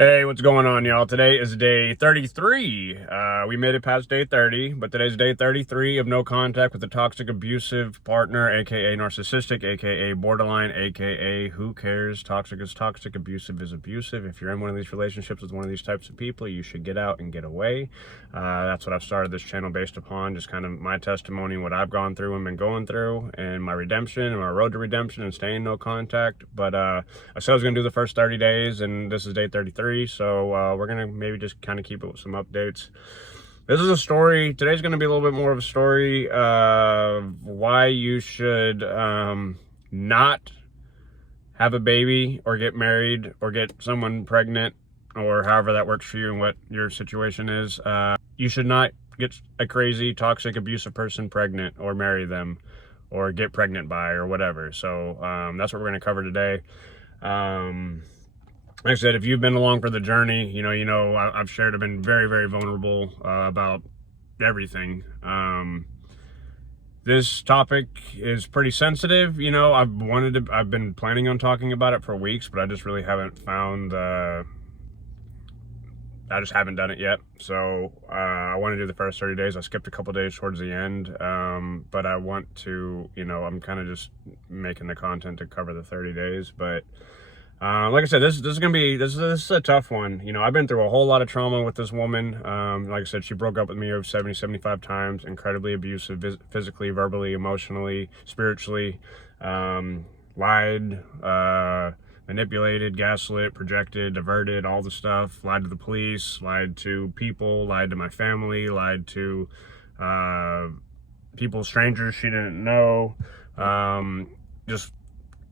Hey, what's going on, y'all? Today is day 33. We made it past day 30, but today's day 33 of no contact with a toxic, abusive partner, aka narcissistic, aka borderline, aka who cares? Toxic is toxic, abusive is abusive. If you're in one of these relationships with one of these types of people, you should get out and get away. That's what I've started this channel based upon, just kind of my testimony, what I've gone through and been going through, and my redemption and my road to redemption and staying no contact. But I said I was going to do the first 30 days, and this is day 33. So we're gonna maybe just kind of keep it with some updates. This is a story. Today's gonna be a little bit more of a story of why you should not have a baby or get married or get someone pregnant, or however that works for you and what your situation is. You should not get a crazy, toxic, abusive person pregnant or marry them or get pregnant by or whatever. So that's what we're gonna cover today. Like I said, if you've been along for the journey, I've shared, I've been very, very vulnerable about everything. This topic is pretty sensitive. I've been planning on talking about it for weeks, but I just really haven't found, I just haven't done it yet. So I want to do the first 30 days. I skipped a couple days towards the end, but I want to, I'm kind of just making the content to cover the 30 days, but like I said, this is a tough one. I've been through a whole lot of trauma with this woman. Like I said, she broke up with me over 75 times, incredibly abusive, physically, verbally, emotionally, spiritually, lied, manipulated, gaslit, projected, diverted, all the stuff, lied to the police, lied to people, lied to my family, lied to people, strangers she didn't know, just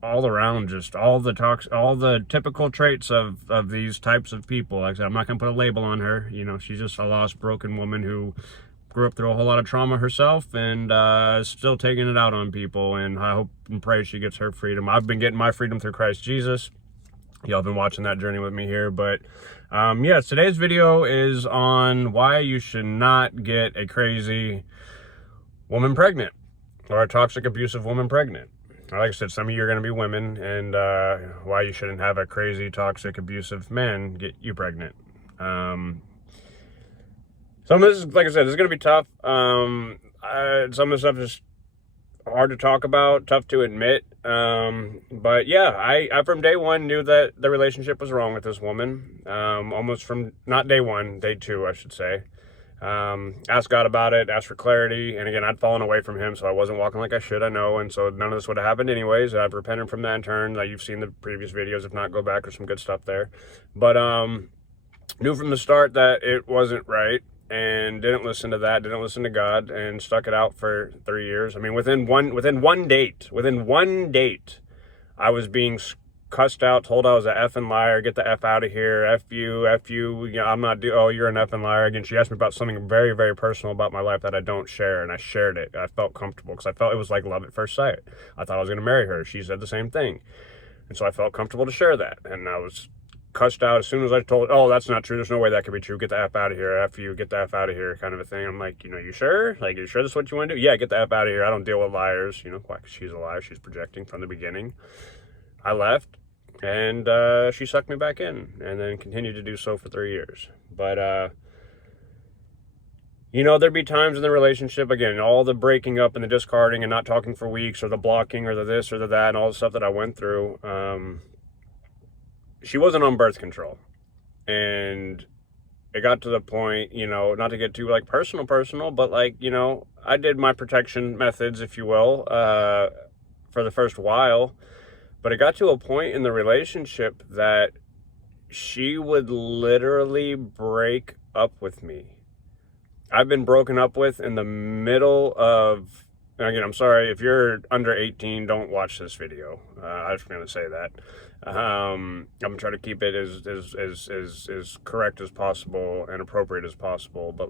all around, just all the typical traits of these types of people. Like I said, I'm not gonna put a label on her. She's just a lost, broken woman who grew up through a whole lot of trauma herself and is still taking it out on people. And I hope and pray she gets her freedom. I've been getting my freedom through Christ Jesus. Y'all been watching that journey with me here. But yeah, today's video is on why you should not get a crazy woman pregnant or a toxic, abusive woman pregnant. Like I said, some of you are going to be women, and why you shouldn't have a crazy, toxic, abusive man get you pregnant. Some of this, like I said, this is going to be tough. Some of the stuff is hard to talk about, tough to admit. But yeah, I from day one knew that the relationship was wrong with this woman. Almost from, not day one, day two, I should say. Asked God about it, asked for clarity, and again, I'd fallen away from him, so I wasn't walking like I should, I know, and so none of this would have happened anyways. I've repented from that in turn. Like, you've seen the previous videos. If not, go back. There's some good stuff there. But knew from the start that it wasn't right, and didn't listen to that, didn't listen to God, and stuck it out for 3 years. I mean, within one date, I was being cussed out, told I was an effing liar, get the F out of here, F you, I'm not, oh, you're an effing liar. Again, she asked me about something very, very personal about my life that I don't share, and I shared it. I felt comfortable because I felt it was like love at first sight. I thought I was going to marry her. She said the same thing. And so I felt comfortable to share that. And I was cussed out as soon as I told, oh, that's not true. There's no way that could be true. Get the F out of here. F you, get the F out of here, kind of a thing. I'm like, you sure? Like, you sure this is what you want to do? Yeah, get the F out of here. I don't deal with liars. Why? Because she's a liar. She's projecting from the beginning. I left. And she sucked me back in and then continued to do so for 3 years. But, there'd be times in the relationship, again, all the breaking up and the discarding and not talking for weeks, or the blocking or the this or the that and all the stuff that I went through. She wasn't on birth control. And it got to the point, not to get too personal, but I did my protection methods, if you will, for the first while. But it got to a point in the relationship that she would literally break up with me. I've been broken up with in the middle of, and again, I'm sorry, if you're under 18, don't watch this video. I was going to say that. I'm going to try to keep it as correct as possible and appropriate as possible. But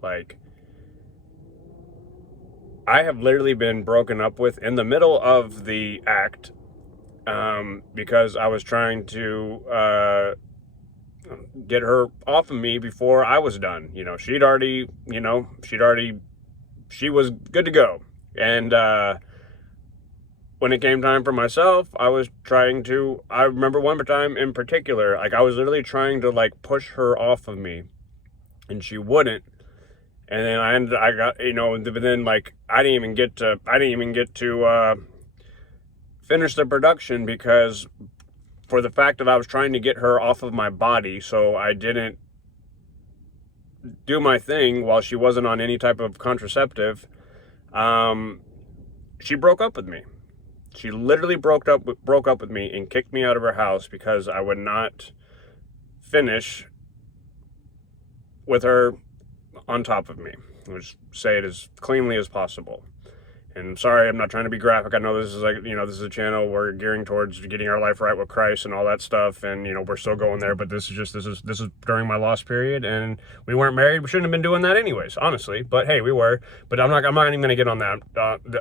I have literally been broken up with in the middle of the act. Because I was trying to get her off of me before I was done. She was good to go. And when it came time for myself, I remember one time in particular, like I was literally trying to like push her off of me and she wouldn't. And then I got, but then like, I didn't even get to finish the production because for the fact that I was trying to get her off of my body, so I didn't do my thing while she wasn't on any type of contraceptive, she broke up with me. She literally broke up with me and kicked me out of her house because I would not finish with her on top of me. Let's say it as cleanly as possible. And sorry, I'm not trying to be graphic. I know this is like, this is a channel we're gearing towards getting our life right with Christ and all that stuff. And, we're still going there, but this is during my lost period and we weren't married. We shouldn't have been doing that anyways, honestly. But hey, we were. But I'm not even going to get on that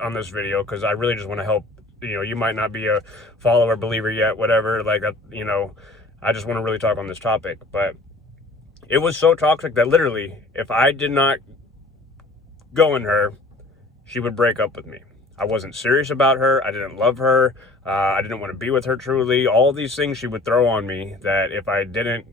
on this video because I really just want to help. You might not be a follower, believer yet, whatever. Like, I just want to really talk on this topic. But it was so toxic that literally, if I did not go in her, she would break up with me. I wasn't serious about her. I didn't love her. I didn't want to be with her truly. All these things she would throw on me that if I didn't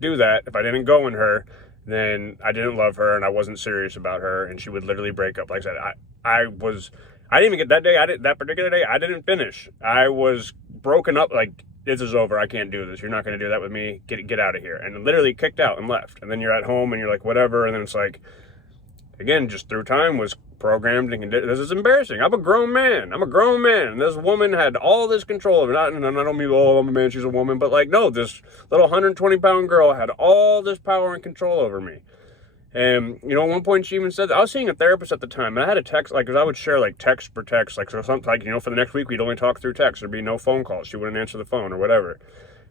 do that, if I didn't go in her, then I didn't love her and I wasn't serious about her and she would literally break up. Like I said, I didn't even get that day. That particular day, I didn't finish. I was broken up like, this is over. I can't do this. You're not going to do that with me. Get out of here. And literally kicked out and left. And then you're at home and you're like, whatever. And then it's like, again, just through time was programmed and this is embarrassing. I'm a grown man. And this woman had all this control over it. And I don't mean, oh, I'm a man, she's a woman. But like, no, this little 120-pound girl had all this power and control over me. And, at one point she even said, I was seeing a therapist at the time, and I had a text, like, because I would share, like, text per text, like, so something, like, for the next week, we'd only talk through text. There'd be no phone calls. She wouldn't answer the phone or whatever.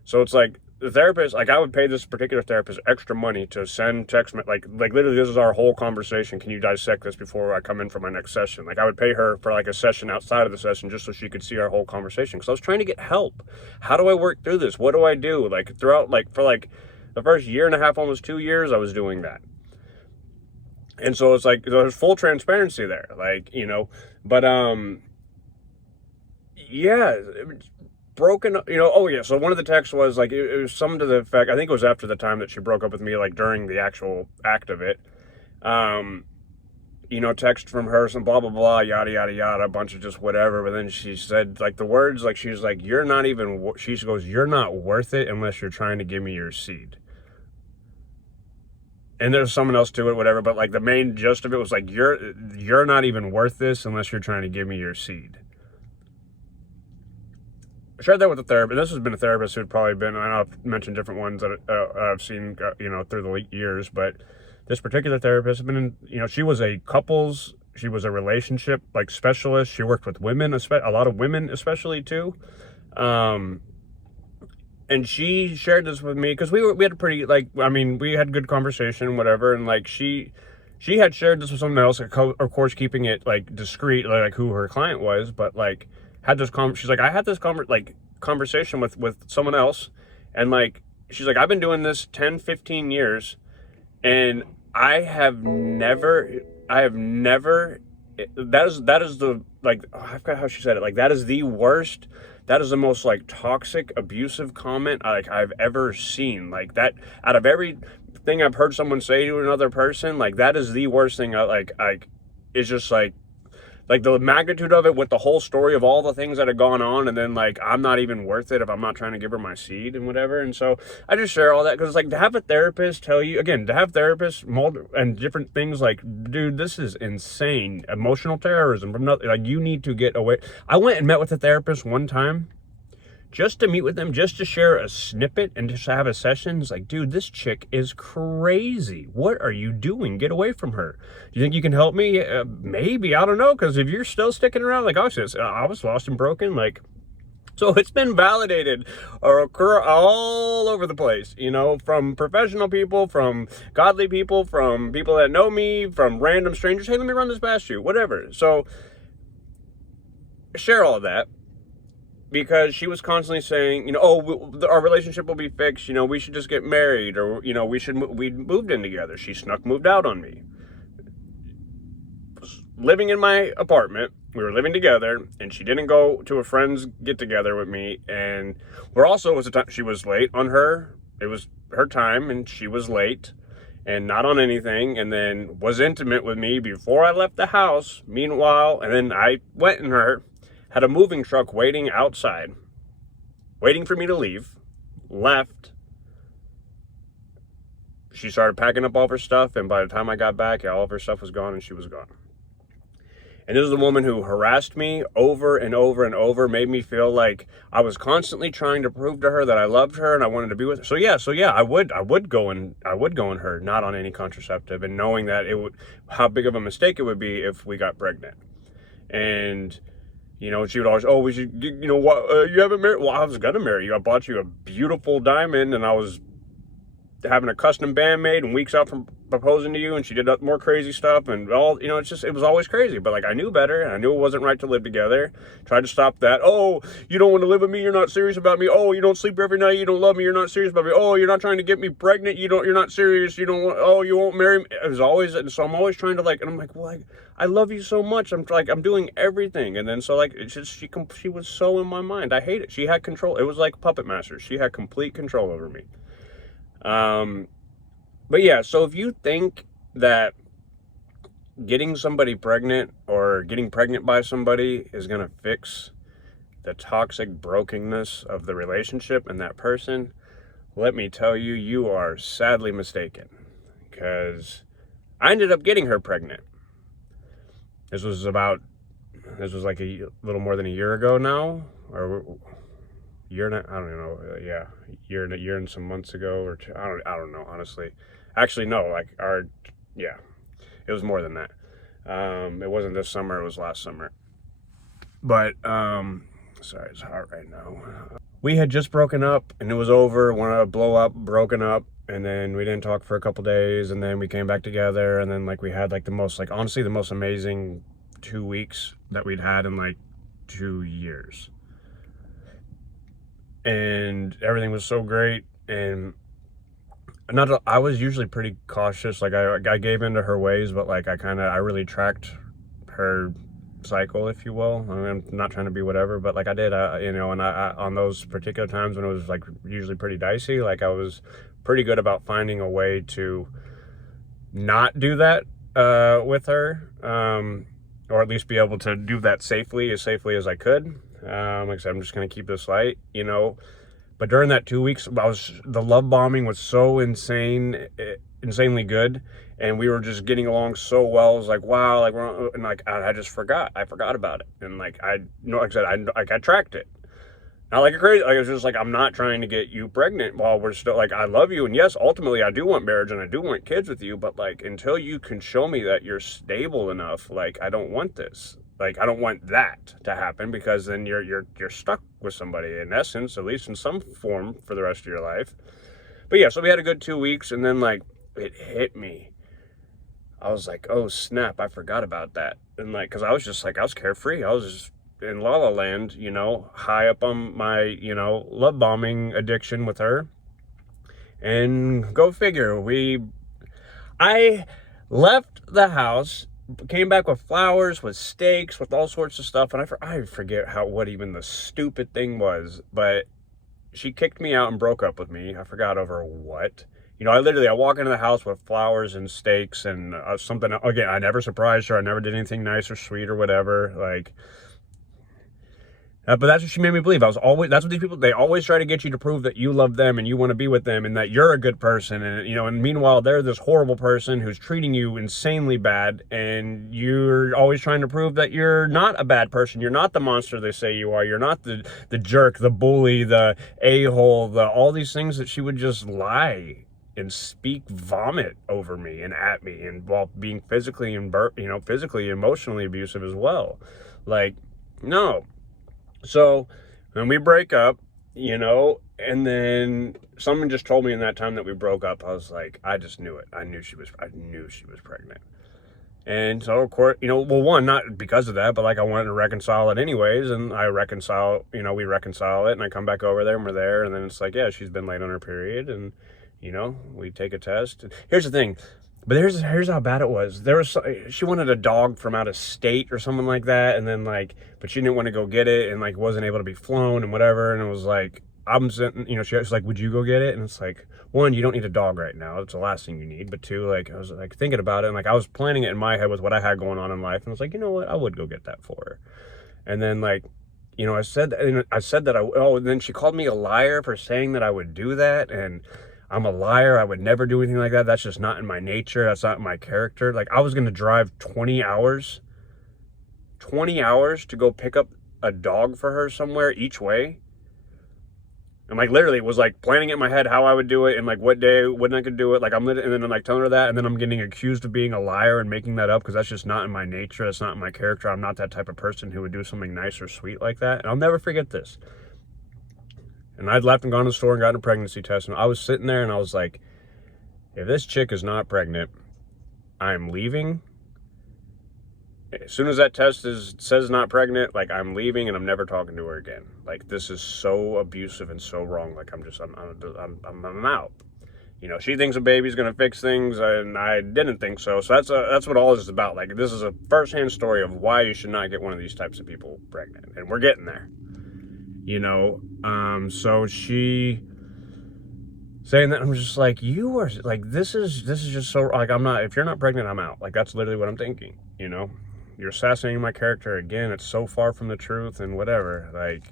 So it's like, the therapist, like, I would pay this particular therapist extra money to send text, like literally, this is our whole conversation. Can you dissect this before I come in for my next session? Like, I would pay her for, like, a session outside of the session just so she could see our whole conversation. Because I was trying to get help. How do I work through this? What do I do? Like, throughout, like, for, like, the first year and a half, almost 2 years, I was doing that. And so it's like, there's full transparency there, like, but, yeah, broken, oh yeah, so one of the texts was, like, it was something to the effect, I think it was after the time that she broke up with me, like, during the actual act of it, text from her, some blah, blah, blah, yada, yada, yada, a bunch of just whatever, but then she said, like, the words, like, she was like, she goes, you're not worth it unless you're trying to give me your seed. And there's someone else to it, whatever, but like the main gist of it was like, you're not even worth this unless you're trying to give me your seed. I shared that with a therapist. This has been a therapist who'd probably been, I know I've mentioned different ones that I've seen, through the years, but this particular therapist has been in, she was a relationship like specialist. She worked with women, a lot of women especially too. And she shared this with me because we had a pretty, like, we had good conversation, whatever. And like, she had shared this with someone else, of course, keeping it like discreet, like who her client was, but like had this she's like, I had this conversation with someone else. And like, she's like, I've been doing this 10, 15 years and I have never, that is the, like, I forgot how she said it. Like, that is the worst. That is the most, like, toxic, abusive comment, like, I've ever seen. Like, that, out of everything I've heard someone say to another person, like, that is the worst thing, it's just, like, the magnitude of it with the whole story of all the things that have gone on, and then, like, I'm not even worth it if I'm not trying to give her my seed and whatever. And so I just share all that because, like, to have a therapist tell you, again, to have therapists and different things, like, dude, this is insane. Emotional terrorism from nothing. Like, you need to get away. I went and met with a therapist one time just to meet with them, just to share a snippet and just to have a session. It's like, dude, this chick is crazy. What are you doing? Get away from her. Do you think you can help me? Maybe. I don't know. Because if you're still sticking around, like I was lost and broken, like, so it's been validated or occur all over the place, from professional people, from godly people, from people that know me, from random strangers. Hey, let me run this past you, whatever. So share all of that. Because she was constantly saying, our relationship will be fixed, we should just get married, or, we moved in together. She moved out on me. Was living in my apartment, we were living together, and she didn't go to a friend's get-together with me, and we're also, it was a time, she was late on her, it was her time, and she was late, and not on anything, and then was intimate with me before I left the house, meanwhile, and then I went in her, had a moving truck waiting outside, waiting for me to leave, left. She started packing up all of her stuff, and by the time I got back, all of her stuff was gone, and she was gone. And this is a woman who harassed me over and over and over, made me feel like I was constantly trying to prove to her that I loved her and I wanted to be with her. So yeah, I would go in her, not on any contraceptive, and knowing that it would, how big of a mistake it would be if we got pregnant. And you know, she would always, oh, we should, you know, what, you haven't married? Well, I was gonna marry you. I bought you a beautiful diamond, and I was having a custom band made, and weeks out from proposing to you, and she did more crazy stuff, and all, you know, it's just, it was always crazy. But like, I knew better, and I knew it wasn't right to live together. Tried to stop that. Oh, you don't want to live with me, you're not serious about me. Oh, you don't sleep every night, you don't love me, you're not serious about me. Oh, you're not trying to get me pregnant, you're not serious, you don't want, oh, you won't marry me. It was always, and so I'm always trying to like, and I'm like, well, I love you so much, I'm doing everything. And then so like, it's just, she was so in my mind. I hate it. She had control. It was like puppet master. She had complete control over me. But yeah, so if you think that getting somebody pregnant or getting pregnant by somebody is going to fix the toxic brokenness of the relationship and that person, let me tell you, you are sadly mistaken. Because I ended up getting her pregnant. This was like a little more than a year ago now, or year and I don't know, yeah, year and some months ago, or two, I don't know, honestly. Actually, no, like yeah, it was more than that. It wasn't this summer, it was last summer. But, sorry, it's hot right now. We had just broken up, and it was over, when I blow up, broken up, and then we didn't talk for a couple days, and then we came back together, and then like we had like the most, like honestly, the most amazing 2 weeks that we'd had in like 2 years. And everything was so great, and I was usually pretty cautious, like I gave into her ways, but like I really tracked her cycle, if you will. I mean, I'm not trying to be whatever, but like I did, you know, and I on those particular times when it was like usually pretty dicey, like I was pretty good about finding a way to not do that with her, or at least be able to do that safely as I could. Like I said, I'm just going to keep this light, you know. But during that 2 weeks, the love bombing was so insanely good, and we were just getting along so well. It was like, wow, like and like I just forgot about it, and like like I said, I tracked it. Not like a crazy, like it was just like, I'm not trying to get you pregnant while we're still, like, I love you, and yes, ultimately I do want marriage and I do want kids with you, but like until you can show me that you're stable enough, like I don't want this. Like, I don't want that to happen, because then you're stuck with somebody, in essence, at least in some form, for the rest of your life. But yeah, so we had a good 2 weeks, and then like it hit me. I was like, oh snap, I forgot about that. And like, because I was just like, I was carefree. I was just in La La Land, you know, high up on my, you know, love bombing addiction with her. And go figure, I left the house, came back with flowers, with steaks, with all sorts of stuff, and I forget what even the stupid thing was, but she kicked me out and broke up with me. I forgot over what. You know, I walk into the house with flowers and steaks and something. Again, I never surprised her. I never did anything nice or sweet or whatever. Like, but that's what she made me believe. That's what these people, they always try to get you to prove that you love them and you want to be with them and that you're a good person. And, you know, and meanwhile, they're this horrible person who's treating you insanely bad. And you're always trying to prove that you're not a bad person. You're not the monster they say you are. You're not the jerk, the bully, the a-hole, all these things that she would just lie and speak vomit over me and at me, and while being physically emotionally abusive as well. Like, no. So when we break up, you know, and then someone just told me in that time that we broke up, I was like, I just knew it. I knew she was pregnant. And so, of course, you know, well, one, not because of that, but like I wanted to reconcile it anyways. And we reconcile it, and I come back over there and we're there. And then it's like, yeah, she's been late on her period. And, you know, we take a test. And here's the thing. But here's how bad it was. She wanted a dog from out of state or something like that, and then like, but she didn't want to go get it, and like wasn't able to be flown and whatever. And it was like, I'm sitting, you know, she was like, would you go get it? And it's like, one, you don't need a dog right now. It's the last thing you need. But two, like, I was like thinking about it, and like I was planning it in my head with what I had going on in life, and I was like, you know what, I would go get that for her. And then like, you know, I said that and then she called me a liar for saying that I would do that, and I'm a liar. I would never do anything like that. That's just not in my nature. That's not in my character. Like, I was going to drive 20 hours to go pick up a dog for her somewhere each way. And like, literally was like planning it in my head how I would do it and like what day, when I could do it. Like, and then I'm like telling her that, and then I'm getting accused of being a liar and making that up because that's just not in my nature. That's not in my character. I'm not that type of person who would do something nice or sweet like that. And I'll never forget this. And I'd left and gone to the store and gotten a pregnancy test. And I was sitting there and I was like, if this chick is not pregnant, I'm leaving. As soon as that test says not pregnant, like, I'm leaving and I'm never talking to her again. Like, this is so abusive and so wrong. Like, I'm out. You know, she thinks a baby's gonna fix things, and I didn't think so. So that's what all this is about. Like, this is a firsthand story of why you should not get one of these types of people pregnant, and we're getting there. You know, so she saying that, I'm just like, you are like, this is just so, like, I'm not, if you're not pregnant, I'm out. Like, that's literally what I'm thinking, you know? You're assassinating my character again. It's so far from the truth and whatever. Like,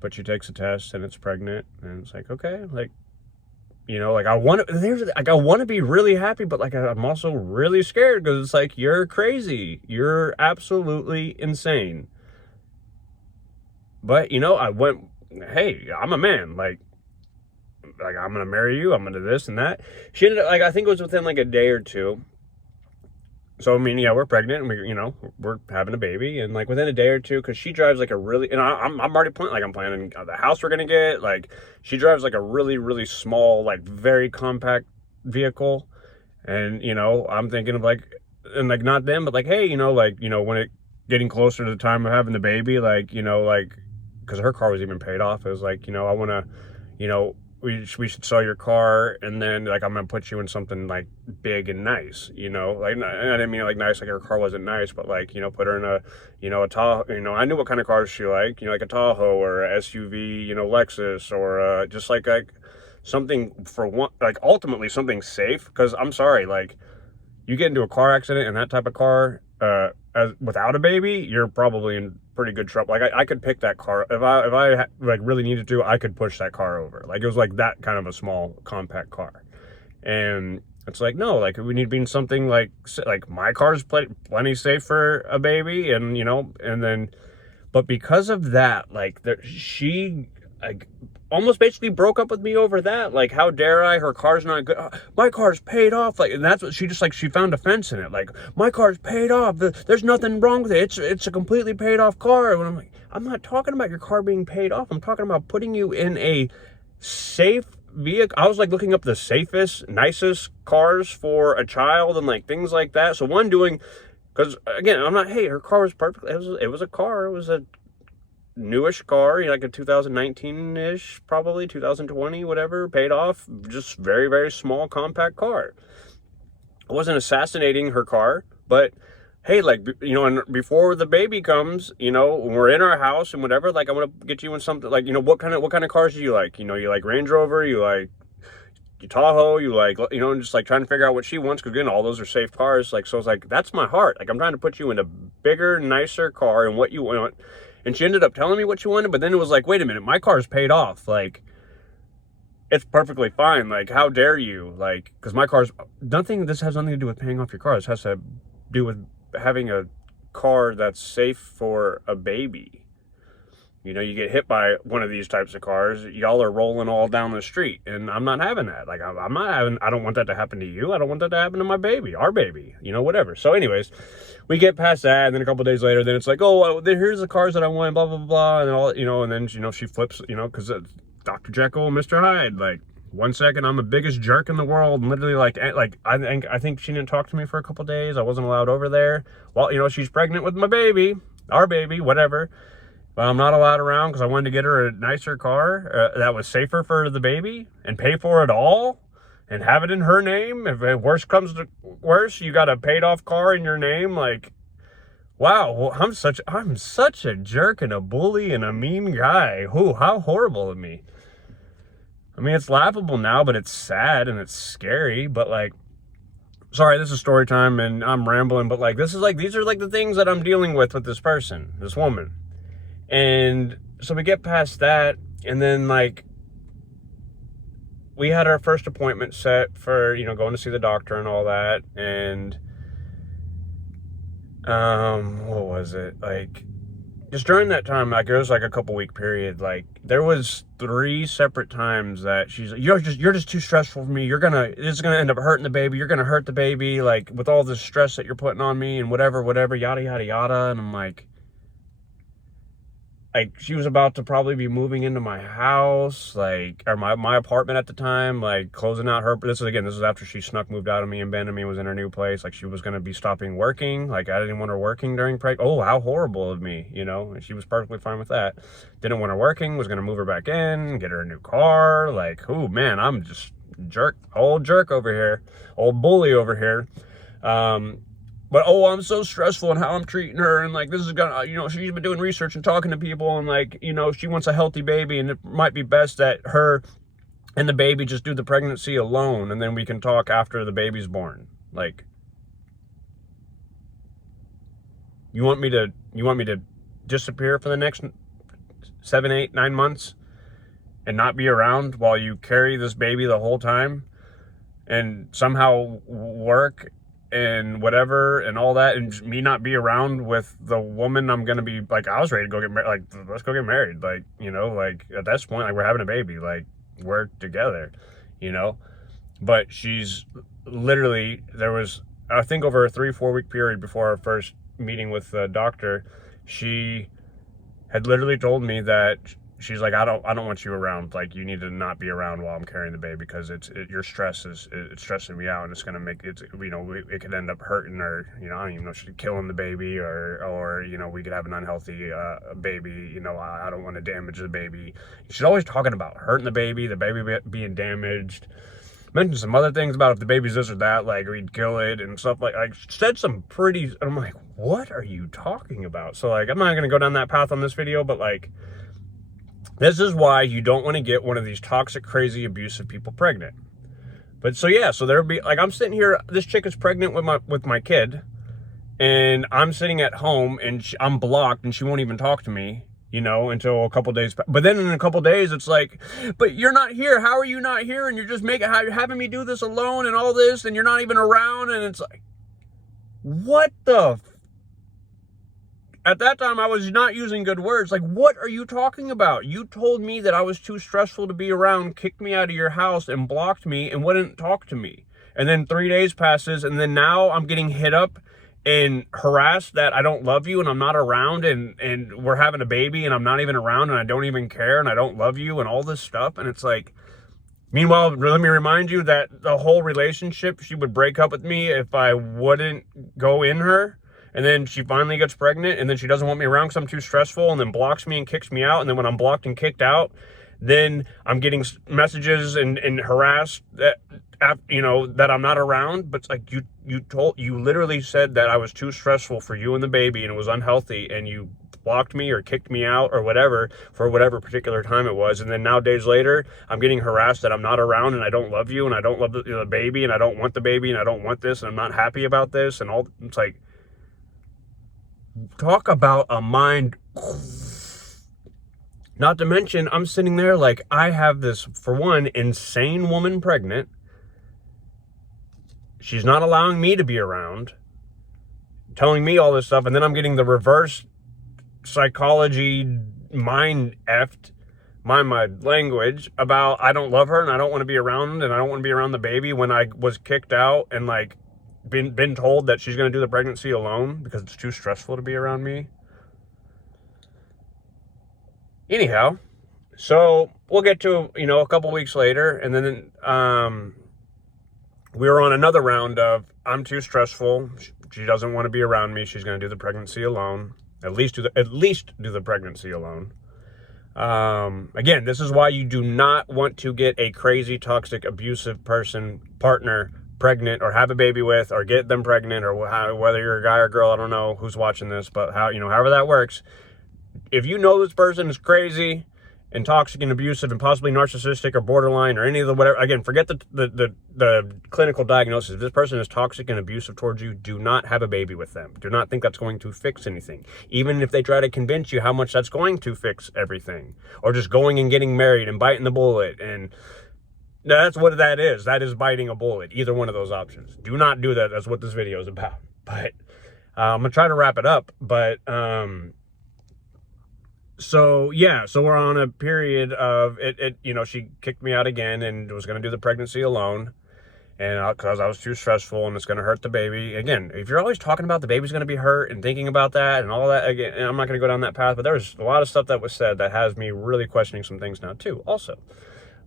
but she takes a test and it's pregnant, and it's like, okay, like, you know, like, I want to be really happy, but like, I'm also really scared because it's like, you're crazy. You're absolutely insane. But, you know, I went, hey, I'm a man. Like, I'm going to marry you. I'm going to this and that. She ended up, like, I think it was within like a day or two. So, I mean, yeah, we're pregnant and we're having a baby. And like within a day or two, because she drives like a really, and I'm already planning, like, I'm planning the house we're going to get. Like, she drives like a really, really small, like very compact vehicle. And, you know, I'm thinking of like, and like not them, but like, hey, you know, like, you know, when it getting closer to the time of having the baby, like, you know, like, because her car was even paid off. It was like, you know, I want to, you know, we should sell your car, and then like I'm gonna put you in something like big and nice, you know. Like, I didn't mean like nice, like her car wasn't nice, but like, you know, put her in a, you know, a Tahoe. You know, I knew what kind of cars she liked, you know, like a Tahoe or a SUV, you know, Lexus, or just like something for one, like ultimately something safe. Because I'm sorry, like, you get into a car accident in that type of car, without a baby, you're probably in pretty good trouble. Like, I could pick that car if I like really needed to. I could push that car over. Like, it was like that kind of a small compact car, and it's like, no, like, we need to be in something like my car's plenty safe for a baby, and you know, and then, but because of that, like, she like almost basically broke up with me over that. Like, how dare I? Her car's not good. My car's paid off. Like, and that's what she just, like, she found offense in it. Like, my car's paid off. There's nothing wrong with it. It's a completely paid off car. And I'm like, I'm not talking about your car being paid off. I'm talking about putting you in a safe vehicle. I was like looking up the safest, nicest cars for a child and like things like that. So because again, I'm not, hey, her car was perfect. It was a car. It was a newish car, like a 2019-ish, probably 2020, whatever, paid off, just very, very small compact car. I wasn't assassinating her car, but hey, like, you know, and before the baby comes, you know, when we're in our house and whatever, like, I want to get you in something, like, you know, what kind of cars do you like? You know, you like Range Rover, you like Tahoe, you like, you know, and just like trying to figure out what she wants, because again, all those are safe cars. Like, so it's like, that's my heart. Like, I'm trying to put you in a bigger, nicer car and what you want. And she ended up telling me what she wanted, but then it was like, wait a minute, my car's paid off. Like, it's perfectly fine. Like, how dare you? Like, because my car's this has nothing to do with paying off your car. This has to do with having a car that's safe for a baby. You know, you get hit by one of these types of cars, y'all are rolling all down the street, and I'm not having that. Like, I don't want that to happen to you. I don't want that to happen to my baby, our baby, you know, whatever. So anyways, we get past that, and then a couple days later, then it's like, oh, here's the cars that I want, blah, blah, blah, and all, you know, and then, you know, she flips, you know, because Dr. Jekyll, Mr. Hyde, like, 1 second, I'm the biggest jerk in the world, and literally, like, I think she didn't talk to me for a couple days. I wasn't allowed over there. Well, you know, she's pregnant with my baby, our baby, whatever. But I'm not allowed around because I wanted to get her a nicer car that was safer for the baby and pay for it all. and have it in her name. If worse comes to worse, you got a paid off car in your name. Like, wow, well, I'm such a jerk and a bully and a mean guy. How horrible of me. I mean, it's laughable now, but it's sad and it's scary. But like, sorry, this is story time and I'm rambling, but like, these are like the things that I'm dealing with this person, this woman. And so we get past that, and then like, we had our first appointment set for, going to see the doctor and all that. And, what was it? Like, just during that time, like, it was like a couple week period. Like, there was 3 separate times that she's like, you're just too stressful for me. This is gonna end up hurting the baby. You're gonna hurt the baby, like, with all this stress that you're putting on me and whatever, yada, yada, yada. And I'm like, she was about to probably be moving into my house, like, or my apartment at the time, like, closing out her. This is after she moved out of me and abandoned me, was in her new place. Like, she was going to be stopping working. Like, I didn't want her working during Oh, how horrible of me, and she was perfectly fine with that. Didn't want her working, was going to move her back in, get her a new car. Like, oh man, I'm just old jerk over here, old bully over here. But, I'm so stressful in how I'm treating her. And, like, this is gonna, she's been doing research and talking to people. And, like, she wants a healthy baby. And it might be best that her and the baby just do the pregnancy alone. And then we can talk after the baby's born. Like, you want me to disappear for the next 7, 8, 9 months and not be around while you carry this baby the whole time and somehow work and whatever and all that, and me not be around with the woman I'm gonna be, like, I was ready to go get married. Like, let's go get married. Like, like, at this point, like, we're having a baby, like, we're together, but she's literally, there was, I think, over a 3-4 week period before our first meeting with the doctor, she had literally told me that she's like, I don't want you around. Like, you need to not be around while I'm carrying the baby, because your stress it's stressing me out, and it's gonna make it, it could end up hurting, or I don't even know, she's killing the baby, or we could have an unhealthy baby. I don't want to damage the baby. She's always talking about hurting the baby being damaged. Mentioned some other things about if the baby's this or that, like, we'd kill it and stuff. Like, said some pretty. I'm like, what are you talking about? So, like, I'm not gonna go down that path on this video, but like, this is why you don't want to get one of these toxic, crazy, abusive people pregnant. But so yeah, so there'd be, like, I'm sitting here, this chick is pregnant with my kid, and I'm sitting at home, and I'm blocked, and she won't even talk to me, until a couple days. But then in a couple days, it's like, but you're not here. How are you not here? And you're just having me do this alone and all this, and you're not even around. And it's like, what the? At that time, I was not using good words. Like, what are you talking about? You told me that I was too stressful to be around, kicked me out of your house, and blocked me, and wouldn't talk to me. And then 3 days passes, and then now I'm getting hit up and harassed that I don't love you, and I'm not around, and we're having a baby, and I'm not even around, and I don't even care, and I don't love you, and all this stuff. And it's like, meanwhile, let me remind you that the whole relationship, she would break up with me if I wouldn't go in her. And then she finally gets pregnant, and then she doesn't want me around because I'm too stressful, and then blocks me and kicks me out. And then when I'm blocked and kicked out, then I'm getting messages and harassed that, that I'm not around. But it's like, you literally said that I was too stressful for you and the baby, and it was unhealthy, and you blocked me or kicked me out or whatever for whatever particular time it was. And then now, days later, I'm getting harassed that I'm not around, and I don't love you, and I don't love the baby, and I don't want the baby, and I don't want this, and I'm not happy about this, and all. It's like, talk about a mind. Not to mention, I'm sitting there like, I have this, for one, insane woman pregnant. She's not allowing me to be around, telling me all this stuff, and then I'm getting the reverse psychology mind effed, mind my language, about I don't love her, and I don't want to be around, and I don't want to be around the baby, when I was kicked out and, like, been told that she's going to do the pregnancy alone because it's too stressful to be around me. Anyhow, so we'll get to, a couple weeks later, and then we were on another round of, I'm too stressful, she doesn't want to be around me, she's going to do the pregnancy alone, at least do the pregnancy alone. Again, this is why you do not want to get a crazy, toxic, abusive partner pregnant, or have a baby with, or get them pregnant, or whether you're a guy or girl, I don't know who's watching this, but however that works. If you know this person is crazy and toxic and abusive and possibly narcissistic or borderline or any of the whatever, again, forget the clinical diagnosis. If this person is toxic and abusive towards you, do not have a baby with them. Do not think that's going to fix anything. Even if they try to convince you how much that's going to fix everything, or just going and getting married and biting the bullet. And that's what that is. That is biting a bullet. Either one of those options. Do not do that. That's what this video is about. But I'm going to try to wrap it up. But so yeah, so we're on a period of it, you know, she kicked me out again and was going to do the pregnancy alone, and because I was too stressful and it's going to hurt the baby. Again, if you're always talking about the baby's going to be hurt and thinking about that and all that, again, and I'm not going to go down that path, but there's a lot of stuff that was said that has me really questioning some things now too also.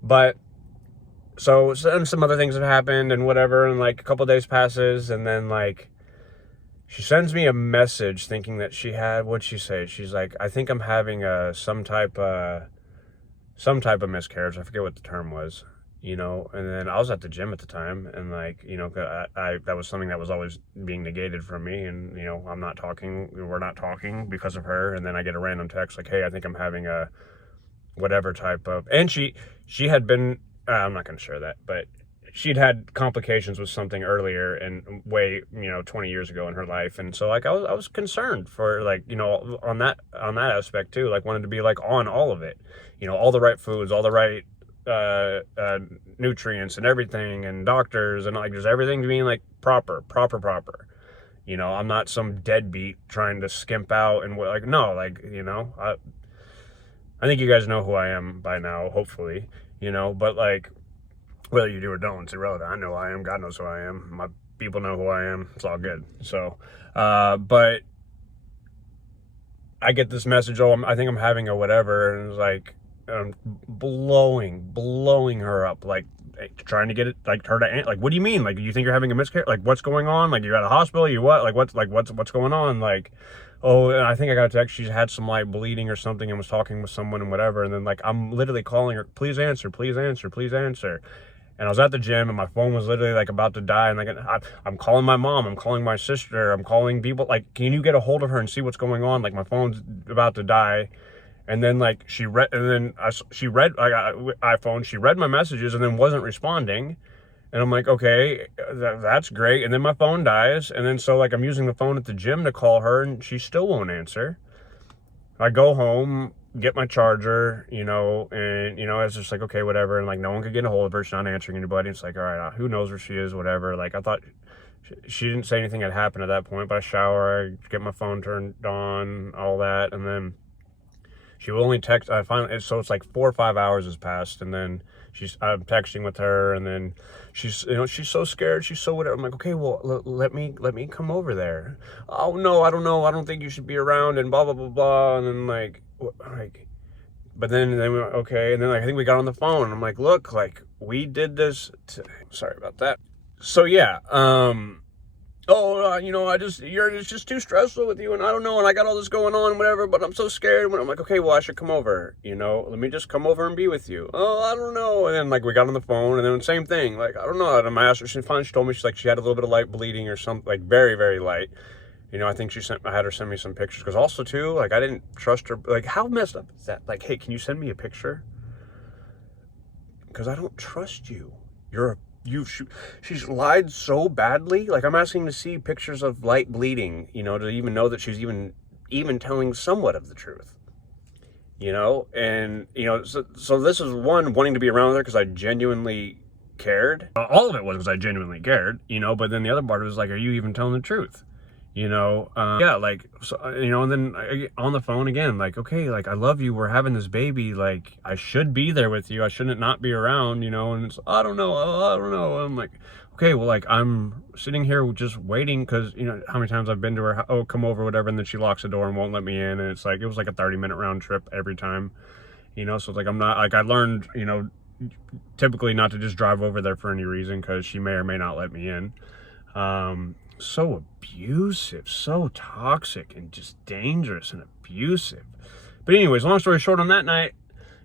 But so and some other things have happened and whatever, and like a couple of days passes, and then like she sends me a message thinking that she had, what'd she say? She's like, I think I'm having some type of miscarriage. I forget what the term was, you know. And then I was at the gym at the time, and like, you know, that was something that was always being negated from me. And, you know, we're not talking because of her. And then I get a random text like, hey, I think I'm having a whatever type of, and she had been, I'm not going to share that, but she'd had complications with something earlier and way, you know, 20 years ago in her life. And so like I was concerned for, like, you know, on that aspect too, like wanted to be like on all of it, you know, all the right foods, all the right nutrients and everything, and doctors, and like just everything being like proper, you know. I'm not some deadbeat trying to skimp out and like, no, like, you know, I think you guys know who I am by now, hopefully, you know. But like, whether you do or don't, it's irrelevant. I know who I am. God knows who I am. My people know who I am. It's all good. So, but I get this message, I think I'm having a whatever, and it's like, blowing her up, like trying to get it, like her to, like, what do you mean? Like, you think you're having a miscarriage? Like, what's going on? Like, you're at a hospital? You what? Like, what's going on? Like, oh, and I think I got a text. She's had some light bleeding or something and was talking with someone and whatever. And then like, I'm literally calling her, please answer. And I was at the gym and my phone was literally like about to die. And like, I'm calling my mom, I'm calling my sister, I'm calling people, like, can you get a hold of her and see what's going on? Like, my phone's about to die. And then like she read my messages and then wasn't responding. And I'm like, okay, that's great. And then my phone dies. And then so like I'm using the phone at the gym to call her and she still won't answer. I go home, get my charger, you know, and, you know, it's just like, okay, whatever. And like, no one could get a hold of her. She's not answering anybody. It's like, all right, who knows where she is, whatever. Like, I thought she didn't say anything had happened at that point, but I shower, I get my phone turned on, all that. And then she will only text. I finally, so it's like 4 or 5 hours has passed. And then I'm texting with her, and then she's, you know, she's so scared. She's so whatever. I'm like, okay, well, let me come over there. Oh no, I don't know. I don't think you should be around, and blah, blah, blah, blah. And then like, but then we were, okay. And then like, I think we got on the phone. I'm like, look, like, we did this. Sorry about that. So yeah, you know, it's just too stressful with you, and I don't know, and I got all this going on, whatever, but I'm so scared. When I'm like, okay, well, I should come over, you know, let me just come over and be with you. Oh, I don't know. And then like, we got on the phone, and then same thing, like, I don't know. And I asked her, she told me, she's like, she had a little bit of light bleeding or something, like very, very light. You know, I think I had her send me some pictures, because also too, like, I didn't trust her. Like, how messed up is that? Like, hey, can you send me a picture? Because I don't trust you. She's lied so badly. Like, I'm asking to see pictures of light bleeding, you know, to even know that she's even telling somewhat of the truth, you know. And, you know, so this is one, wanting to be around her because I genuinely cared. All of it was because I genuinely cared, you know. But then the other part was like, are you even telling the truth? You know, yeah, like, so, you know. And then on the phone again, like, okay, like, I love you, we're having this baby, like, I should be there with you, I shouldn't not be around, you know. And it's, I don't know. I'm like, okay, well, like, I'm sitting here just waiting, because, you know, how many times I've been to her, oh, come over, whatever, and then she locks the door and won't let me in. And it's like, it was like a 30-minute round trip every time, you know. So it's like, I'm not, like, I learned, you know, typically not to just drive over there for any reason, because she may or may not let me in. So abusive, so toxic, and just dangerous and abusive. But anyways, long story short, on that night,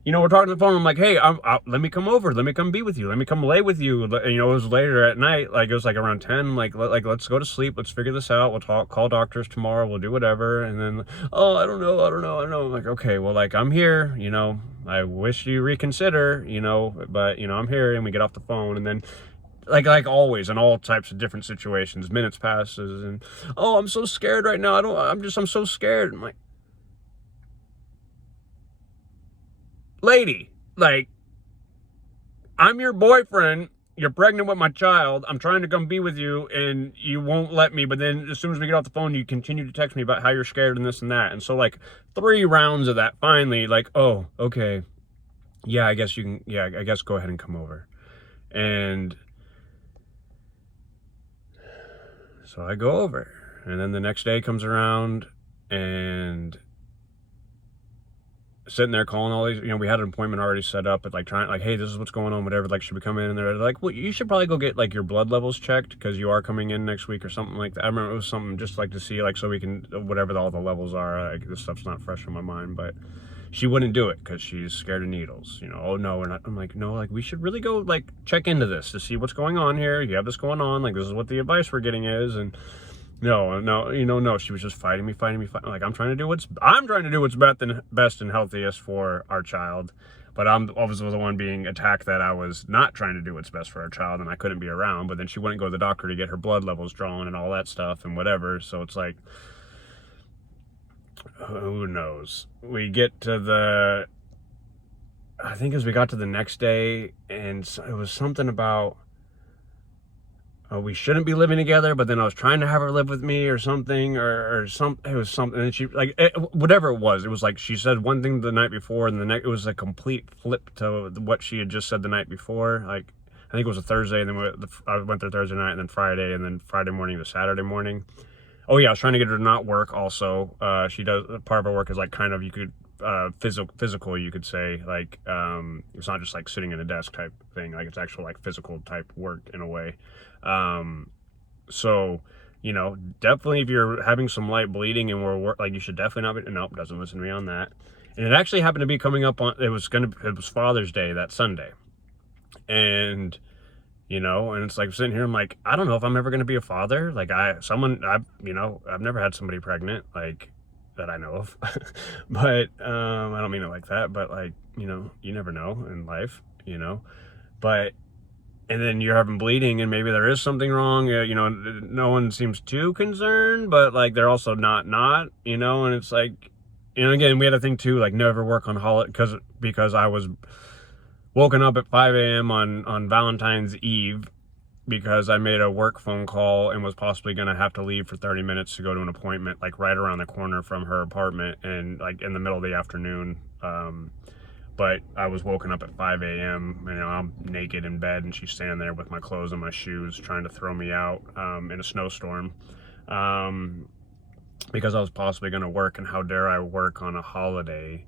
you know, we're talking on the phone. I'm like, hey, let me come over. Let me come be with you. Let me come lay with you. You know, it was later at night. Like, it was like around 10. Like, let's go to sleep. Let's figure this out. We'll call doctors tomorrow. We'll do whatever. And then, oh, I don't know. I'm like, okay, well, like, I'm here. You know, I wish you reconsider, you know, but, you know, I'm here. And we get off the phone. And then, like always, in all types of different situations, minutes passes. And, oh, I'm so scared right now. I'm so scared. I'm like, lady, like, I'm your boyfriend, you're pregnant with my child, I'm trying to come be with you, and you won't let me, but then as soon as we get off the phone, you continue to text me about how you're scared and this and that. And so, like, 3 rounds of that, finally, like, oh, okay, yeah, I guess you can, yeah, I guess go ahead and come over. And so I go over, and then the next day comes around, and sitting there calling all these, you know, we had an appointment already set up, but like trying, like, hey, this is what's going on, whatever, like, should we come in? And they're like, well, you should probably go get like your blood levels checked because you are coming in next week or something like that. I remember it was something just like to see, like, so we can, whatever all the levels are, like, this stuff's not fresh in my mind, but she wouldn't do it because she's scared of needles, you know. Oh no, we're not. I'm like, no, like, we should really go like check into this to see what's going on here. You have this going on, like, this is what the advice we're getting is. And no, you know, no, she was just fighting me. Like, I'm trying to do what's best and healthiest for our child. But I'm obviously the one being attacked that I was not trying to do what's best for our child and I couldn't be around. But then she wouldn't go to the doctor to get her blood levels drawn and all that stuff and whatever. So it's like, who knows? We get to I think as we got to the next day, and it was something about, we shouldn't be living together, but then I was trying to have her live with me or something, or something. It was something, and she, like, whatever it was like, she said one thing the night before, and the next, it was a complete flip to what she had just said the night before. Like, I think it was a Thursday, and then I went there Thursday night, and then Friday, and then Friday morning to Saturday morning. Oh yeah, I was trying to get her to not work also. She does, part of her work is like kind of, you could, physical, you could say, like, it's not just like sitting at a desk type thing, like, it's actual like physical type work in a way. So, you know, definitely if you're having some light bleeding and we're like, you should definitely not be, nope, doesn't listen to me on that. And it actually happened to be coming up on, it was Father's Day that Sunday. And, you know, and it's like sitting here, I'm like, I don't know if I'm ever going to be a father. Like, you know, I've never had somebody pregnant, like, that I know of. But, I don't mean it like that, but, like, you know, you never know in life, you know. But, and then you're having bleeding and maybe there is something wrong, you know, no one seems too concerned, but, like, they're also not, you know. And it's like, you know, again, we had a thing too, like, never work on holiday, because I was woken up at 5 a.m. on Valentine's Eve because I made a work phone call and was possibly going to have to leave for 30 minutes to go to an appointment, like, right around the corner from her apartment, and, like, in the middle of the afternoon. But I was woken up at 5 a.m. You know, I'm naked in bed, and she's standing there with my clothes and my shoes trying to throw me out in a snowstorm because I was possibly going to work, and how dare I work on a holiday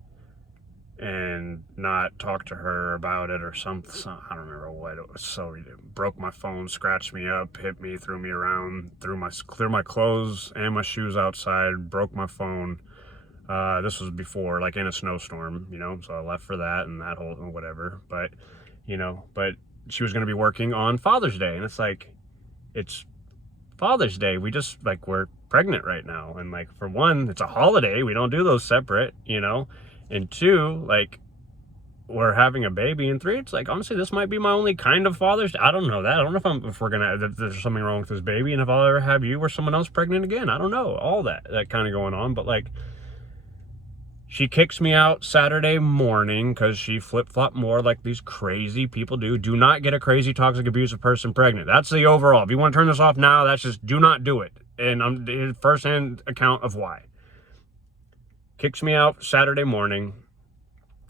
and not talk to her about it or something. I don't remember what it was. So it broke my phone, scratched me up, hit me, threw me around, threw my clothes and my shoes outside, broke my phone. This was before, like, in a snowstorm, you know, so I left for that and that whole whatever. But, you know, but she was going to be working on Father's Day, and it's like, it's Father's Day. We just, like, we're pregnant right now. And, like, for one, it's a holiday. We don't do those separate, you know. And 2, like, we're having a baby. And 3, it's like, honestly, this might be my only kind of Father's Day. I don't know that. I don't know if there's something wrong with this baby, and if I'll ever have you or someone else pregnant again. I don't know. All that kind of going on. But, like, she kicks me out Saturday morning because she flip-flopped more like these crazy people do. Do not get a crazy, toxic, abusive person pregnant. That's the overall. If you want to turn this off now, that's just, do not do it. And I'm first-hand account of why. Kicks me out Saturday morning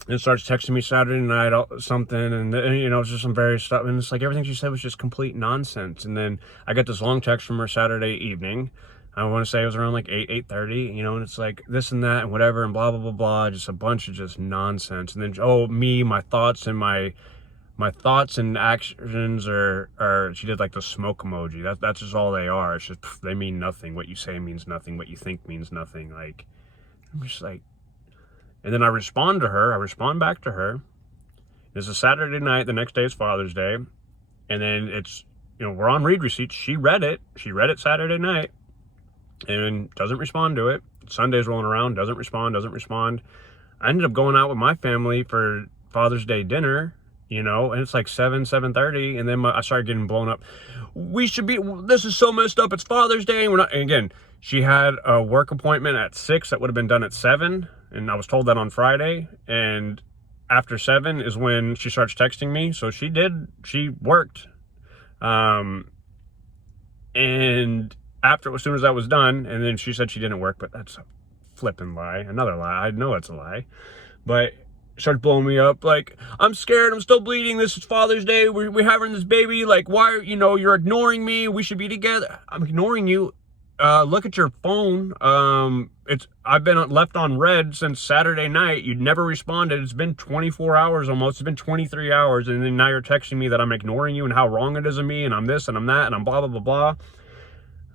and starts texting me Saturday night something, and you know, it's just some various stuff, and it's like everything she said was just complete nonsense. And then I get this long text from her Saturday evening. I want to say it was around like 8:30, you know, and it's like this and that and whatever and blah blah blah blah, just a bunch of just nonsense. And then my thoughts and actions are she did like the smoke emoji. That's just all they are. It's just, they mean nothing. What you say means nothing. What you think means nothing. Like, I'm just like, And then I respond back to her. It's a Saturday night. The next day is Father's Day. And then it's, we're on read receipts. She read it Saturday night and doesn't respond to it. Sunday's rolling around, doesn't respond. I ended up going out with my family for Father's Day dinner, and it's like 7:30, and then I started getting blown up. This is so messed up. It's Father's Day, and we're not. And again, she had a work appointment at 6 that would have been done at 7, and I was told that on Friday. And after 7 is when she starts texting me. So she worked, and after, as soon as that was done, and then she said she didn't work, but that's a flipping lie, another lie. I know it's a lie, but started blowing me up. Like, I'm scared, I'm still bleeding, this is Father's Day, we're having this baby, like, why, you're ignoring me, we should be together. I'm ignoring you. Look at your phone. I've been left on red since Saturday night. You never responded. It's been 24 hours almost. It's been 23 hours, and then now you're texting me that I'm ignoring you and how wrong it is of me, and I'm this and I'm that and I'm blah blah blah blah.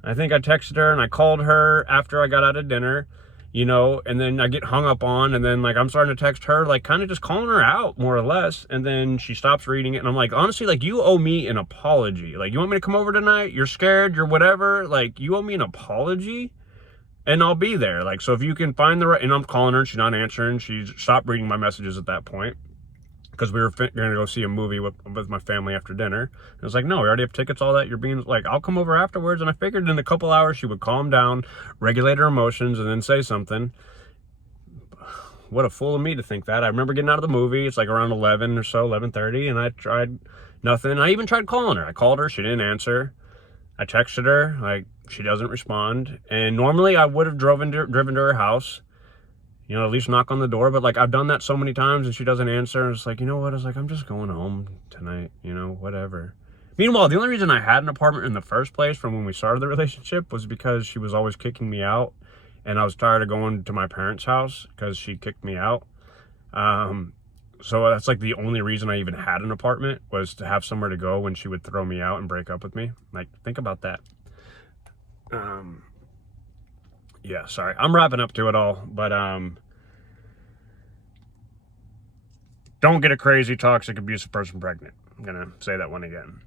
I think I texted her and I called her after I got out of dinner, and then I get hung up on, and then like I'm starting to text her, like kind of just calling her out more or less, and then she stops reading it, and I'm like, honestly, like, you owe me an apology. Like, you want me to come over tonight? You're scared, you're whatever, like, you owe me an apology, and I'll be there. Like, so if you can find the right, and I'm calling her and she's not answering. She stopped reading my messages at that point, because we were going to go see a movie with my family after dinner. And I was like, no, we already have tickets, all that. You're being like, I'll come over afterwards. And I figured in a couple hours she would calm down, regulate her emotions, and then say something. What a fool of me to think that. I remember getting out of the movie. It's like around 11 or so, 11:30, and I tried nothing. I even tried calling her. I called her. She didn't answer. I texted her. Like, she doesn't respond. And normally I would have driven to her house, at least knock on the door, but like I've done that so many times and she doesn't answer. It's like, you know what? I was like, I'm just going home tonight, whatever. Meanwhile, the only reason I had an apartment in the first place from when we started the relationship was because she was always kicking me out, and I was tired of going to my parents' house because she kicked me out. So that's like the only reason I even had an apartment, was to have somewhere to go when she would throw me out and break up with me. Like, think about that. Yeah, sorry. I'm wrapping up to it all, but don't get a crazy, toxic, abusive person pregnant. I'm gonna say that one again.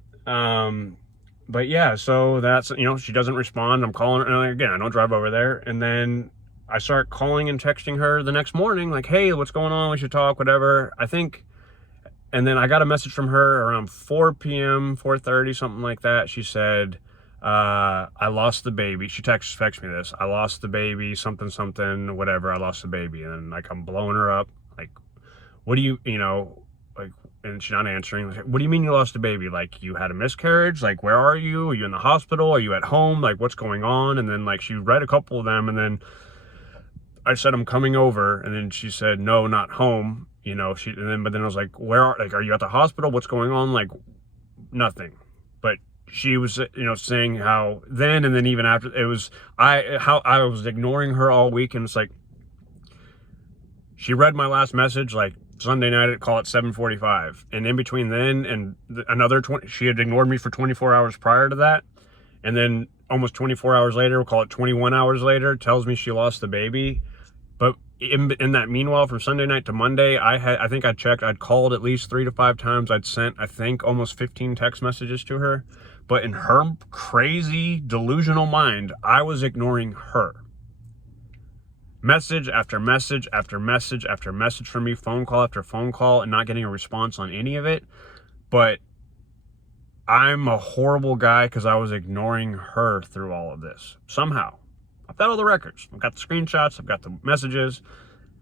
But yeah, so that's, she doesn't respond. I'm calling her, and again, I don't drive over there, and then I start calling and texting her the next morning, like, hey, what's going on? We should talk, whatever. And then I got a message from her around 4 p.m., 4:30, something like that. She said, I lost the baby. She texts me this. I lost the baby, something, whatever. I lost the baby. And then, like, I'm blowing her up. Like, what do you, like, and she's not answering. Like, what do you mean you lost the baby? Like, you had a miscarriage? Like, where are you? Are you in the hospital? Are you at home? Like, what's going on? And then, like, she read a couple of them, and then I said, I'm coming over. And then she said, no, not home. But then I was like, are you at the hospital? What's going on? Like, nothing. But she was, saying how then, and then even after, how I was ignoring her all week. And it's like, she read my last message, like, Sunday night, call it 7:45. And in between then and another 20, she had ignored me for 24 hours prior to that. And then almost 24 hours later, we'll call it 21 hours later, tells me she lost the baby. But in that meanwhile, from Sunday night to Monday, I think I checked, I'd called at least 3 to 5 times. I'd sent, I think, almost 15 text messages to her. But in her crazy, delusional mind, I was ignoring her. Message after message after message after message from me, phone call after phone call, and not getting a response on any of it. But I'm a horrible guy because I was ignoring her through all of this. Somehow. I've got all the records. I've got the screenshots. I've got the messages.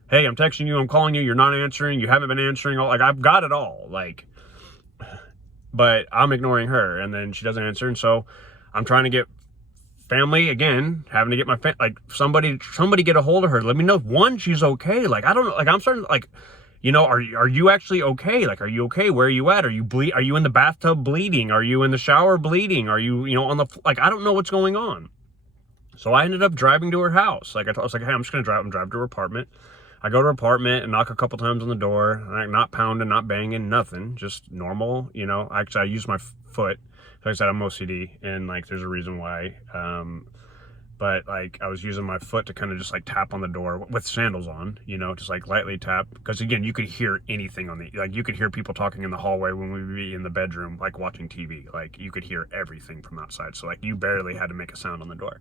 Hey, I'm texting you. I'm calling you. You're not answering. You haven't been answering. Like, I've got it all. Like, but I'm ignoring her, and then she doesn't answer. And so I'm trying to get family again, having to get my somebody get a hold of her. Let me know, one, she's okay. Like, I don't know. Like, I'm starting to, like, are you actually okay? Like, are you okay? Where are you at? Are you in the bathtub bleeding? Are you in the shower bleeding? Are you, on the, like, I don't know what's going on. So I ended up driving to her house. Like, I was like, hey, I'm just going to drive to her apartment. I go to her apartment and knock a couple times on the door. Not pounding, not banging, nothing. Just normal, Actually, I use my foot. Like I said, I'm OCD, and, like, there's a reason why. but like I was using my foot to kind of just like tap on the door with sandals on, you know, just like lightly tap, because again, you could hear anything on the, like you could hear people talking in the hallway when we would be in the bedroom like watching TV, like you could hear everything from outside, so like you barely had to make a sound on the door.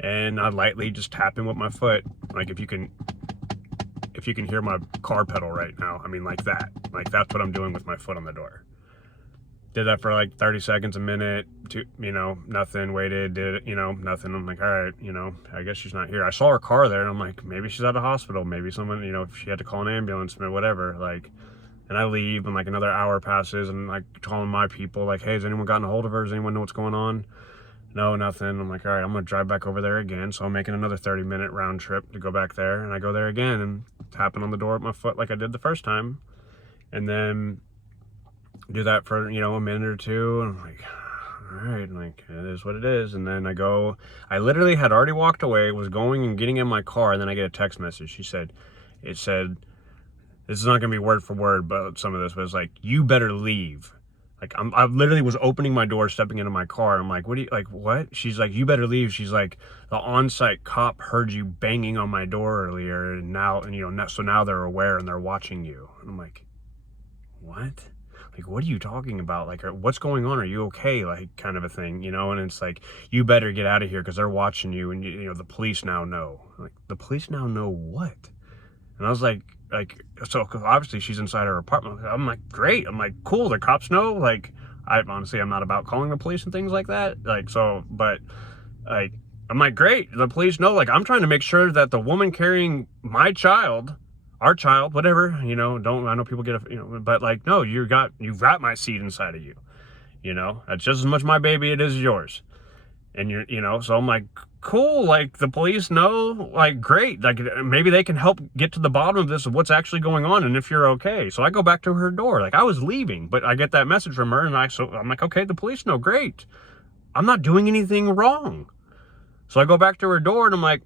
And I lightly just tapping with my foot, like if you can hear my car pedal right now, I mean like that, like that's what I'm doing with my foot on the door. Did that for like 30 seconds, a minute, you know, nothing, waited, did it, you know, nothing. I'm like, all right, you know, I guess she's not here. I saw her car there and I'm like, maybe she's at a hospital. Maybe someone, you know, if she had to call an ambulance or whatever, like, and I leave and like another hour passes and like calling my people like, hey, has anyone gotten a hold of her? Does anyone know what's going on? No, nothing. I'm like, all right, I'm going to drive back over there again. So I'm making another 30-minute round trip to go back there. And I go there again and tapping on the door with my foot like I did the first time. And then do that for, you know, a minute or two, and I'm like, all right, like it is what it is. And then I literally had already walked away, was going and getting in my car, and then I get a text message. It said, this is not gonna be word for word, but some of this was like, you better leave. Like I literally was opening my door, stepping into my car. I'm like, what? She's like, you better leave. She's like, the on-site cop heard you banging on my door earlier, and you know, so now they're aware and they're watching you. And I'm like, what? Like, what are you talking about? Like, what's going on? Are you okay? Like, kind of a thing, you know? And it's like, you better get out of here because they're watching you, and you know, the police now know. Like, the police now know what? And I was like, so obviously she's inside her apartment. I'm like, great. I'm like, cool. The cops know. Like, I'm not about calling the police and things like that. Like, so, but like, I'm like, great. The police know. Like, I'm trying to make sure that the woman carrying my child, our child, whatever, you know, I know people get, you know, but like, no, you've got my seed inside of you, you know, that's just as much my baby it is yours. And you're, you know, so I'm like, cool, like the police know, like great, like maybe they can help get to the bottom of this, of what's actually going on, and if you're okay. So I go back to her door, like I was leaving, but I get that message from her, and I'm like, okay, the police know, great, I'm not doing anything wrong. So I go back to her door, and I'm like,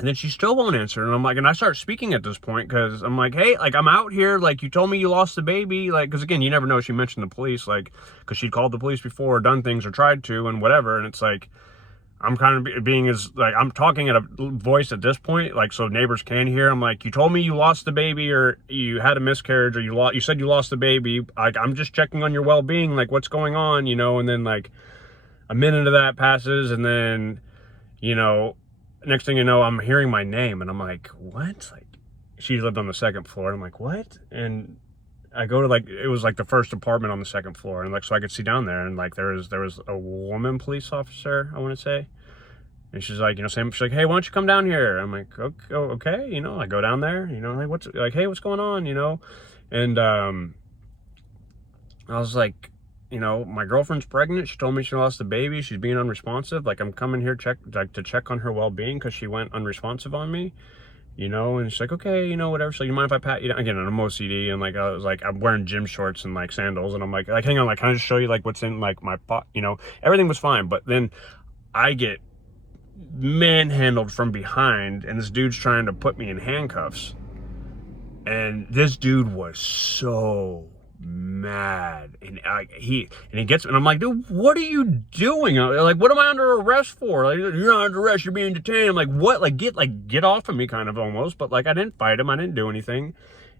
and then she still won't answer. And I'm like, and I start speaking at this point, because I'm like, hey, like I'm out here, like you told me you lost the baby, like, because again, you never know, she mentioned the police, like, because she'd called the police before, or done things, or tried to, and whatever. And it's like, I'm kind of being as, like, I'm talking at a voice at this point, like, so neighbors can hear. I'm like, you told me you lost the baby, or you had a miscarriage, or you said you lost the baby. Like, I'm just checking on your well-being, like, what's going on, you know? And then like a minute of that passes, and then, you know, next thing you know, I'm hearing my name, and I'm like, what? Like, she lived on the second floor, and I'm like, what? And I go to, like, it was like the first apartment on the second floor, and like, so I could see down there, and like there was a woman police officer, I want to say, and she's like, you know, she's like, hey, why don't you come down here? I'm like, okay, you know, I go down there, you know, like, hey, what's going on, you know? And I was like, you know, my girlfriend's pregnant. She told me she lost the baby. She's being unresponsive. Like, I'm coming here to check on her well-being, because she went unresponsive on me, you know. And she's like, okay, you know, whatever. So you mind if I pat you down? Again, I'm OCD, and like I was like, I'm wearing gym shorts and like sandals, and I'm like, hang on, like, can I just show you like what's in like my pot? You know, everything was fine, but then I get manhandled from behind, and this dude's trying to put me in handcuffs, and this dude was so mad, and he gets, and I'm like, dude, what are you doing? Like, what am I under arrest for? Like, you're not under arrest, you're being detained. I'm like, what? Like, get off of me, kind of, almost. But like, I didn't fight him, I didn't do anything,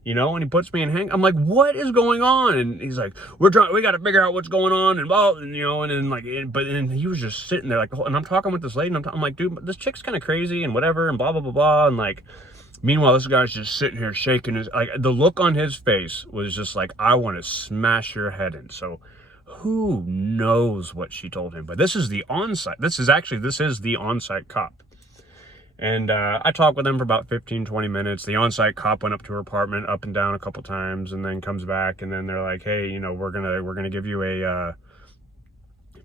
you know. And he puts me in I'm like, what is going on? And he's like, we got to figure out what's going on, and well, and, you know, and then like, but then he was just sitting there like, and I'm talking with this lady, and I'm like, dude, this chick's kind of crazy and whatever, and blah blah blah blah, and like, meanwhile, this guy's just sitting here shaking his, like, the look on his face was just like, I want to smash your head in. So who knows what she told him? But this is the on-site, this is the on-site cop. And I talked with him for about 15-20 minutes. The on-site cop went up to her apartment, up and down a couple times, and then comes back, and then they're like, hey, you know, we're gonna give you a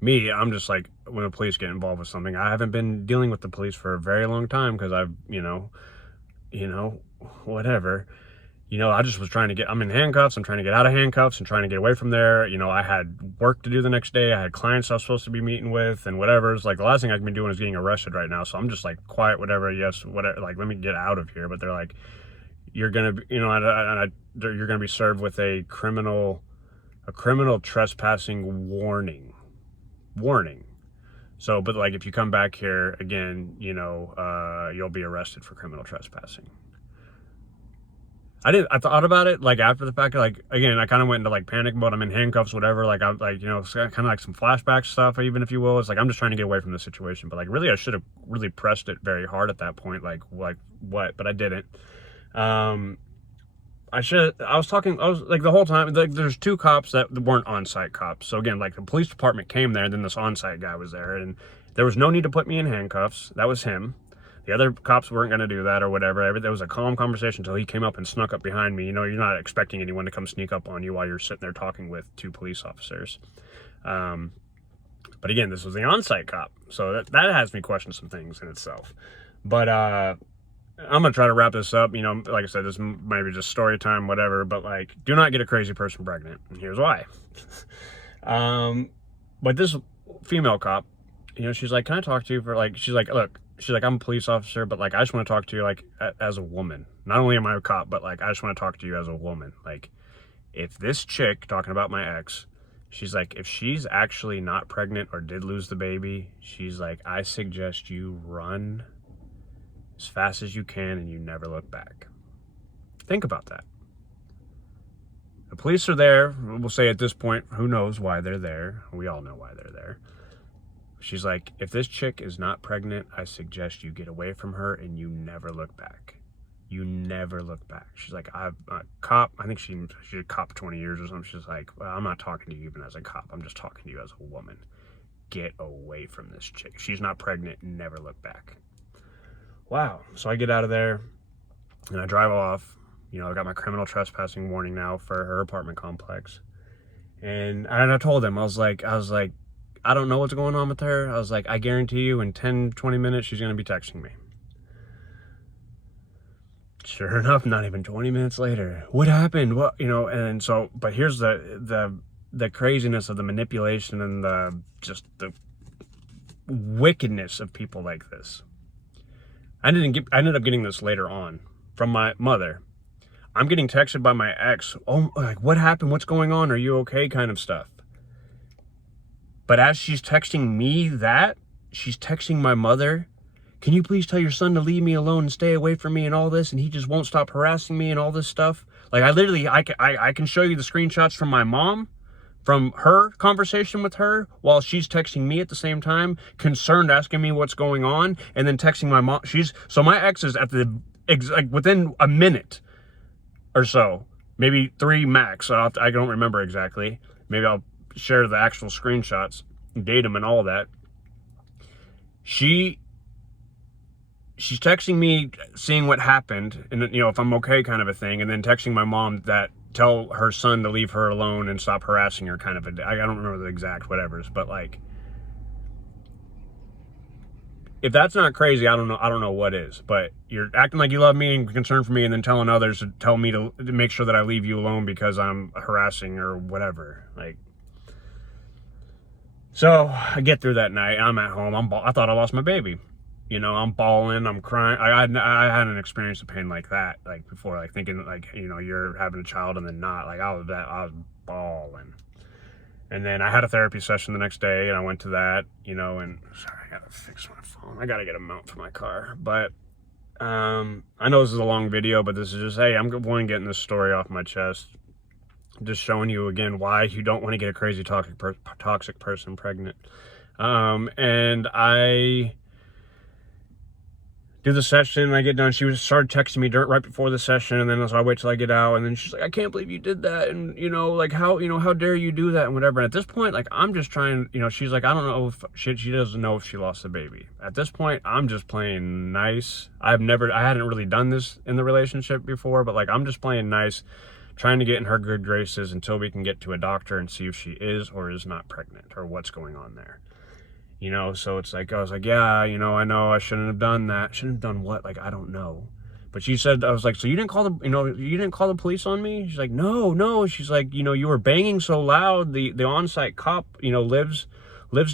I'm just like, when the police get involved with something, I haven't been dealing with the police for a very long time, because I've, you know, whatever, you know, I just was trying to I'm in handcuffs, I'm trying to get out of handcuffs and trying to get away from there. You know, I had work to do the next day, I had clients I was supposed to be meeting with, and whatever. It's like, the last thing I can be doing is getting arrested right now. So I'm just like, quiet, whatever, yes, whatever, like, let me get out of here. But they're like, you're gonna be, you know, you're gonna be served with a criminal trespassing warning. So, but like, if you come back here again, you know, you'll be arrested for criminal trespassing. I thought about it, like, after the fact, like, again, I kind of went into, like, panic mode. I'm in handcuffs, whatever. Like, I'm, like, you know, kind of like some flashback stuff, even if you will. It's like, I'm just trying to get away from the situation. But, like, really, I should have really pressed it very hard at that point. Like what? But I didn't. I was like, the whole time, like, there's two cops that weren't on-site cops. So, again, like, the police department came there, and then this on-site guy was there. And there was no need to put me in handcuffs. That was him. The other cops weren't going to do that or whatever. There was a calm conversation until he came up and snuck up behind me. You know, you're not expecting anyone to come sneak up on you while you're sitting there talking with two police officers. But again, this was the on-site cop. So that has me question some things in itself. But I'm going to try to wrap this up. You know, like I said, this might be just story time, whatever. But, like, do not get a crazy person pregnant. And here's why. But this female cop, you know, she's like, can I talk to you for, like, she's like, look. She's like, I'm a police officer, but, like, I just want to talk to you, like, as a woman. Not only am I a cop, but, like, I just want to talk to you as a woman. Like, if this chick, talking about my ex, she's like, if she's actually not pregnant or did lose the baby, she's like, I suggest you run as fast as you can and you never look back. Think about that. The police are there. We'll say at this point, who knows why they're there. We all know why they're there. She's like, if this chick is not pregnant, I suggest you get away from her and you never look back. You never look back. She's like, I'm a cop. I think she's a cop 20 years or something. She's like, well, I'm not talking to you even as a cop. I'm just talking to you as a woman. Get away from this chick. She's not pregnant. Never look back. Wow. So I get out of there and I drive off. You know, I got my criminal trespassing warning now for her apartment complex. And I told him, I was like, I don't know what's going on with her. I was like, I guarantee you in 10, 20 minutes, she's going to be texting me. Sure enough, not even 20 minutes later. What happened? What, you know, and so, but here's the craziness of the manipulation and the wickedness of people like this. I ended up getting this later on from my mother. I'm getting texted by my ex. Oh, like, what happened? What's going on? Are you okay? Kind of stuff. But as she's texting me that, she's texting my mother, can you please tell your son to leave me alone and stay away from me and all this, and he just won't stop harassing me and all this stuff? Like, I can show you the screenshots from my mom, from her conversation with her, while she's texting me at the same time, concerned, asking me what's going on, and then texting my mom. So my ex is at within a minute or so, maybe 3 max. I don't remember exactly. Maybe I'll share the actual screenshots, date them and all that. She's texting me, seeing what happened, and, you know, if I'm okay, kind of a thing, and then texting my mom that tell her son to leave her alone and stop harassing her, kind of I don't remember the exact whatevers, but, like, if that's not crazy, I don't know what is. But you're acting like you love me and concerned for me, and then telling others to tell me to make sure that I leave you alone because I'm harassing or whatever. Like, so I get through that night. I'm at home. I thought I lost my baby. You know, I'm bawling. I'm crying. I hadn't experienced a pain like that, like, before. Like, thinking, like, you know, you're having a child and then not. Like, I was bawling. And then I had a therapy session the next day, and I went to that, you know, and sorry, I gotta fix my phone. I gotta get a mount for my car. But I know this is a long video, but this is just, hey, I'm getting this story off my chest. Just showing you again why you don't want to get a crazy toxic person pregnant. And I do the session, I get done. She started texting me right before the session, and then so I wait till I get out, and then she's like, I can't believe you did that, and, you know, like, how dare you do that, and whatever. And at this point, like, I'm just trying, you know, she's like, I don't know if she doesn't know if she lost the baby. At this point, I'm just playing nice. I hadn't really done this in the relationship before, but, like, I'm just playing nice, trying to get in her good graces until we can get to a doctor and see if she is or is not pregnant, or what's going on there. You know, so it's like, I was like, yeah, you know I shouldn't have done that. Shouldn't have done what? Like, I don't know. But she said, I was like, so you didn't call the police on me? She's like, no. She's like, you know, you were banging so loud. The on-site cop, you know, lives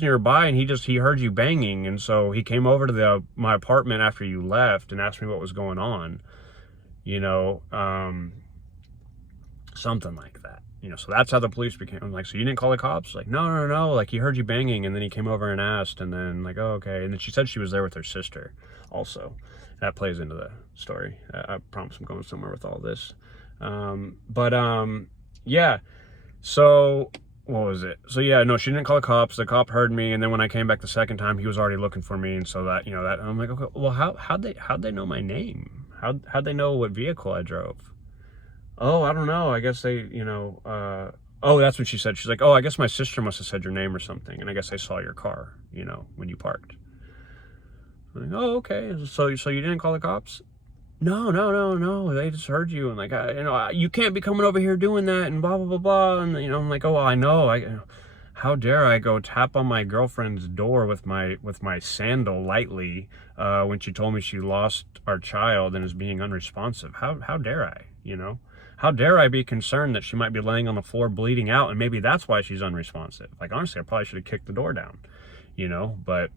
nearby, and he heard you banging. And so he came over to my apartment after you left and asked me what was going on, you know, something like that. So that's how the police became. I'm like, so you didn't call the cops? Like, no. Like, he heard you banging, and then he came over and asked, and then like, oh, okay. And then she said she was there with her sister also. That plays into the story. I promise I'm going somewhere with all this. Yeah. So what was it? So yeah, no, she didn't call the cops. The cop heard me, and then when I came back the second time, he was already looking for me, and so that, that I'm like, okay, well, how'd they know my name? How'd they know what vehicle I drove? Oh, I don't know. I guess they, oh, that's what she said. She's like, oh, I guess my sister must have said your name or something, and I guess they saw your car, when you parked. I'm like, oh, okay. So you didn't call the cops? No. They just heard you, and like, you can't be coming over here doing that, and blah blah blah blah. And I'm like, oh, well, I know. How dare I go tap on my girlfriend's door with my sandal lightly when she told me she lost our child and is being unresponsive? How dare I? How dare I be concerned that she might be laying on the floor bleeding out, and maybe that's why she's unresponsive? Like, honestly, I probably should have kicked the door down, but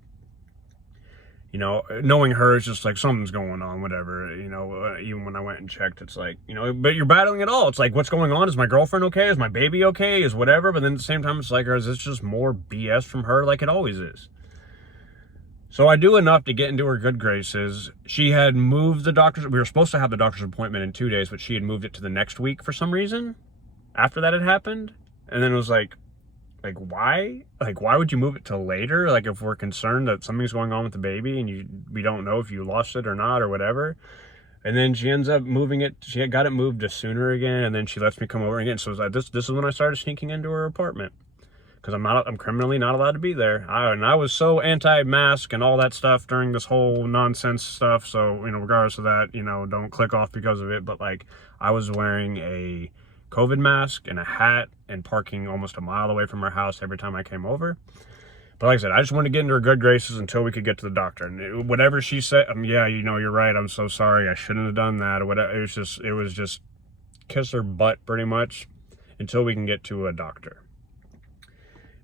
knowing her is just like, something's going on, whatever, even when I went and checked, it's like, but you're battling it all. It's like, what's going on? Is my girlfriend okay? Is my baby okay? Is whatever? But then at the same time, it's like, is this just more BS from her? Like it always is. So I do enough to get into her good graces. She had moved the doctor's, we were supposed to have the doctor's appointment in 2 days, but she had moved it to the next week for some reason after that had happened. And then it was like, why? Like, why would you move it till later? Like, if we're concerned that something's going on with the baby and we don't know if you lost it or not or whatever. And then she ends up moving it. She had got it moved to sooner again, and then she lets me come over again. So it was like, this is when I started sneaking into her apartment, because I'm criminally not allowed to be there. I was so anti-mask and all that stuff during this whole nonsense stuff. So, regardless of that, don't click off because of it. But like, I was wearing a COVID mask and a hat and parking almost a mile away from her house every time I came over. But like I said, I just wanted to get into her good graces until we could get to the doctor. And whatever she said, yeah, you're right. I'm so sorry. I shouldn't have done that or whatever. It was just kiss her butt pretty much until we can get to a doctor.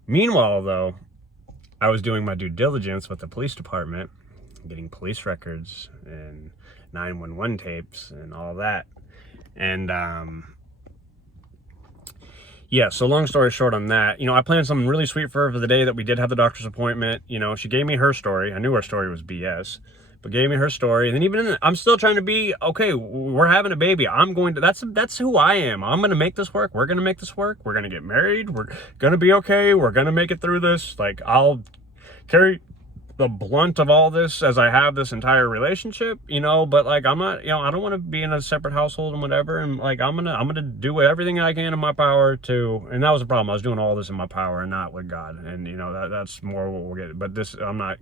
Meanwhile, though, I was doing my due diligence with the police department, getting police records and 911 tapes and all that. And, yeah, so long story short on that, I planned something really sweet for her for the day that we did have the doctor's appointment. She gave me her story. I knew her story was BS, but gave me her story. And then even in the, I'm still trying to be, okay, we're having a baby. That's who I am. I'm going to make this work. We're going to make this work. We're going to get married. We're going to be okay. We're going to make it through this. Like, I'll carry the blunt of all this as I have this entire relationship, but like, I'm not, I don't want to be in a separate household and whatever. And like, I'm going to do everything I can in my power to, and that was the problem. I was doing all this in my power and not with God. And that's more what we'll get. But this, I'm not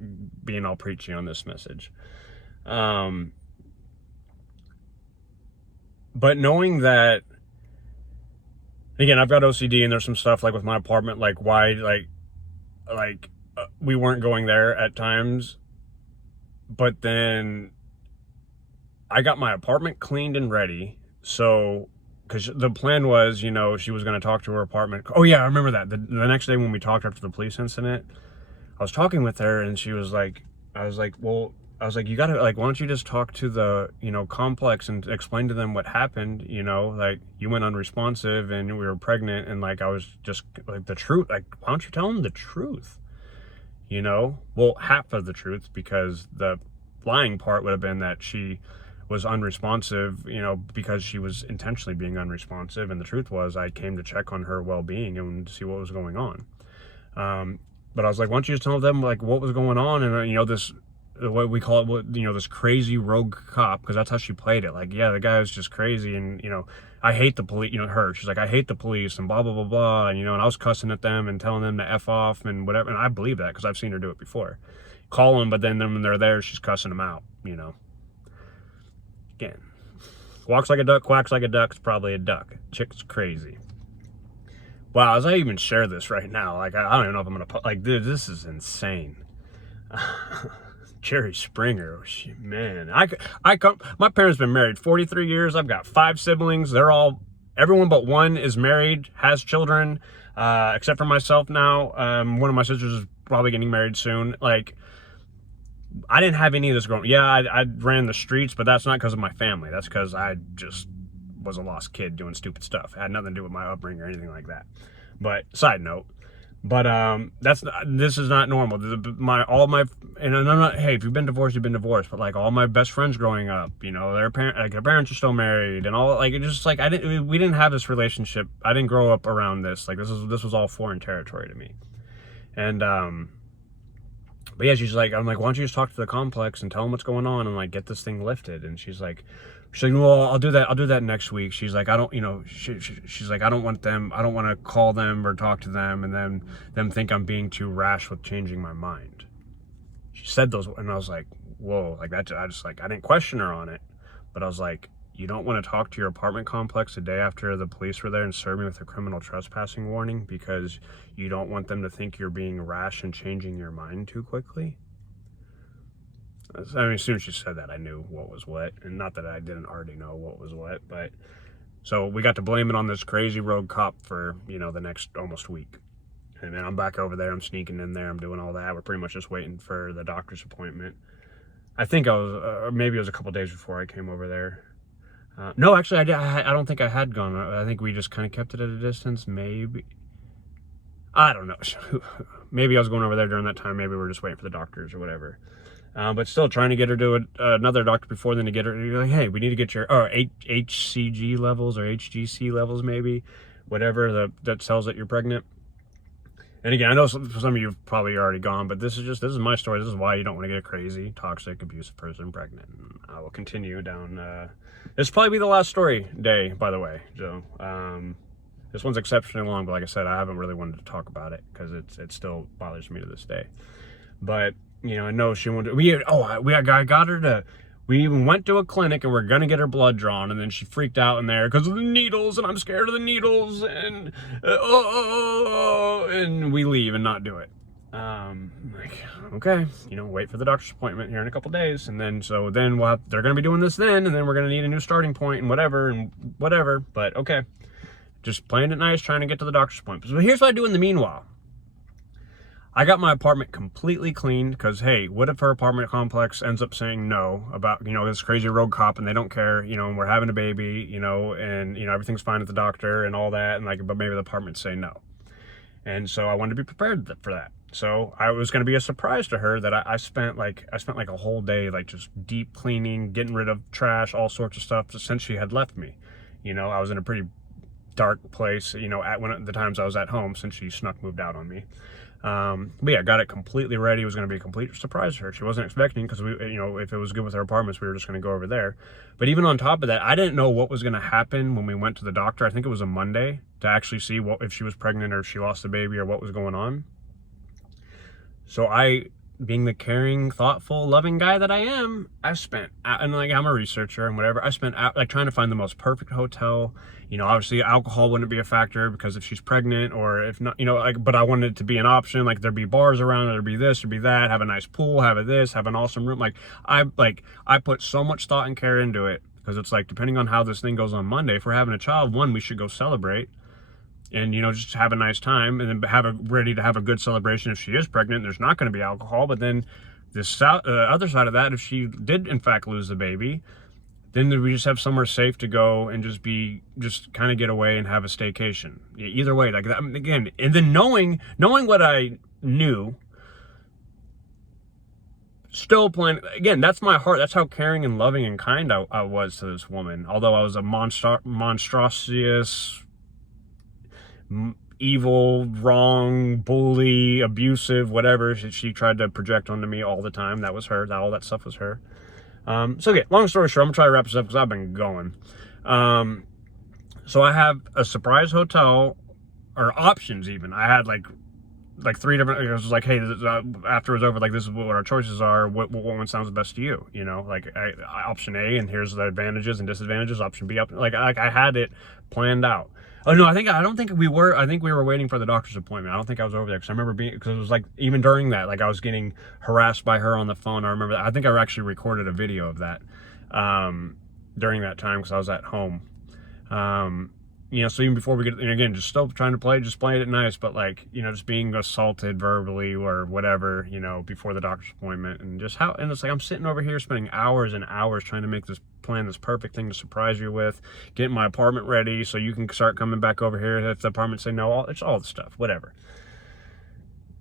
being all preachy on this message. But knowing that, again, I've got OCD and there's some stuff like with my apartment, like why, we weren't going there at times, but then I got my apartment cleaned and ready. So, because the plan was, she was going to talk to her apartment. Oh yeah, I remember that. The next day when we talked after the police incident, I was talking with her and she was like, you gotta, like, why don't you just talk to the, complex and explain to them what happened, like, you went unresponsive and we were pregnant, and like, I was just, like, the truth, like, why don't you tell them the truth? Well, half of the truth, because the lying part would have been that she was unresponsive, because she was intentionally being unresponsive. And the truth was, I came to check on her well-being and see what was going on. But I was like, why don't you just tell them, like, what was going on? And, this, what we call it, this crazy rogue cop, because that's how she played it. Like, yeah, the guy was just crazy. And, I hate the police, her, she's like, I hate the police and blah, blah, blah, blah. And, and I was cussing at them and telling them to F off and whatever. And I believe that because I've seen her do it before. Call them, but then when they're there, she's cussing them out, Again, walks like a duck, quacks like a duck, it's probably a duck. Chick's crazy. Wow, as I even share this right now, like, I don't even know if I'm going to, like, dude, this is insane. Jerry Springer, man, my parents been married 43 years. I've got 5 siblings. Everyone but one is married, has children, except for myself now. One of my sisters is probably getting married soon. Like, I didn't have any of this growing. Yeah, I ran the streets, but that's not because of my family. That's because I just was a lost kid doing stupid stuff. It had nothing to do with my upbringing or anything like that. But side note. But this is not normal. All my, and I'm not, hey, if you've been divorced, you've been divorced. But like all my best friends growing up, you know, their parents are still married, and all, like, it just like we didn't have this relationship. I didn't grow up around this. Like this was all foreign territory to me. And but yeah, she's like, I'm like, why don't you just talk to the complex and tell them what's going on and like get this thing lifted? And she's like, well, I'll do that next week. She's like, I don't, you know, she's like, I don't want to call them or talk to them and then them think I'm being too rash with changing my mind. She said those, and I was like, whoa, like that. I didn't question her on it, but I was like, you don't want to talk to your apartment complex the day after the police were there and serve me with a criminal trespassing warning because you don't want them to think you're being rash and changing your mind too quickly? I mean, as soon as she said that, I knew what was what. And not that I didn't already know what was what, but so we got to blame it on this crazy rogue cop for, you know, the next almost week. And then I'm back over there. I'm sneaking in there. I'm doing all that. We're pretty much just waiting for the doctor's appointment. I think I was, maybe it was a couple days before I came over there. No, actually, I don't think I had gone. I think we just kind of kept it at a distance. Maybe. I don't know. Maybe I was going over there during that time. Maybe we were just waiting for the doctors or whatever. But still trying to get her to another doctor before then to get her. You're like, hey, we need to get your HCG levels or HGC levels, maybe, whatever that tells that you're pregnant. And again, I know some of you have probably already gone, but this is my story. This is why you don't want to get a crazy, toxic, abusive person pregnant. And I will continue down. This will probably be the last story day, by the way. So this one's exceptionally long, but like I said, I haven't really wanted to talk about it because it still bothers me to this day. But you know, I know she wanted. I got her to. We even went to a clinic and we're gonna get her blood drawn, and then she freaked out in there because of the needles, and I'm scared of the needles, and and we leave and not do it. Like, okay, you know, wait for the doctor's appointment here in a couple days, and then they're gonna be doing this then, and then we're gonna need a new starting point and whatever. But okay, just playing it nice, trying to get to the doctor's appointment. So here's what I do in the meanwhile. I got my apartment completely cleaned because, hey, what if her apartment complex ends up saying no about, you know, this crazy rogue cop and they don't care, you know, and we're having a baby, you know, and, you know, everything's fine at the doctor and all that, and like, but maybe the apartment say no. And so I wanted to be prepared for that. So I was going to be a surprise to her that I spent like a whole day, like just deep cleaning, getting rid of trash, all sorts of stuff since she had left me. You know, I was in a pretty dark place, you know, at the times I was at home since she moved out on me. But yeah, got it completely ready. It was going to be a complete surprise to her. She wasn't expecting, because we, you know, if it was good with her apartments, we were just going to go over there. But even on top of that, I didn't know what was going to happen when we went to the doctor. I think it was a Monday, to actually see if she was pregnant or if she lost the baby or what was going on. So I, being the caring, thoughtful, loving guy that I am, I spent, and like I'm a researcher and whatever, I spent like trying to find the most perfect hotel. You know, obviously alcohol wouldn't be a factor because if she's pregnant, or if not, you know, like, but I wanted it to be an option. Like there'd be bars around, there'd be this, there'd be that, have a nice pool, have an awesome room. Like I put so much thought and care into it, because it's like, depending on how this thing goes on Monday, if we're having a child, one, we should go celebrate and, you know, just have a nice time, and then ready to have a good celebration if she is pregnant. There's not going to be alcohol. But then this other side of that, if she did in fact lose the baby, then we just have somewhere safe to go and just kind of get away and have a staycation. Either way, like that, again, and then knowing what I knew, still planning, again, that's my heart. That's how caring and loving and kind I was to this woman. Although I was a monstrous, evil, wrong, bully, abusive, whatever she tried to project onto me all the time. That was her. All that stuff was her. So okay, long story short, I'm gonna try to wrap this up because I've been going. So I have a surprise hotel, or options even. I had like 3 different. I was like, hey, after it was over, like, this is what our choices are. What one sounds best to you? You know, like option A, and here's the advantages and disadvantages. Option B, like I had it planned out. Oh no, I think we were waiting for the doctor's appointment. I don't think I was over there, because I remember because it was like, even during that, like I was getting harassed by her on the phone. I remember that. I think I actually recorded a video of that during that time, because I was at home. you know, so even before we get, and again, just still trying to play, just playing it nice, but like, you know, just being assaulted verbally or whatever, you know, before the doctor's appointment, and just how, and it's like, I'm sitting over here spending hours and hours trying to make this plan, this perfect thing to surprise you with, getting my apartment ready so you can start coming back over here if the apartment say no, it's all the stuff, whatever.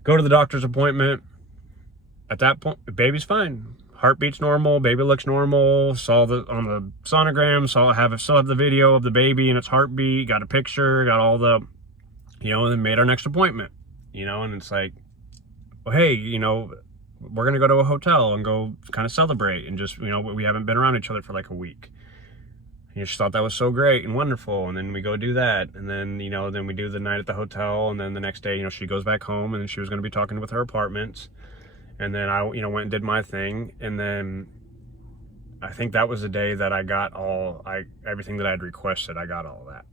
Go to the doctor's appointment. At that point, the baby's fine. Heartbeat's normal, baby looks normal, saw the on the sonogram, still have the video of the baby and its heartbeat, got a picture, got all the, you know, and then made our next appointment, you know, and it's like, well, hey, you know, we're gonna go to a hotel and go kind of celebrate and just, you know, we haven't been around each other for like a week. And she thought that was so great and wonderful, and then we go do that, and then, you know, then we do the night at the hotel, and then the next day, you know, she goes back home, and then she was gonna be talking with her apartments. And then I, you know, went and did my thing. And then I think that was the day that I got everything that I'd requested, I got all that.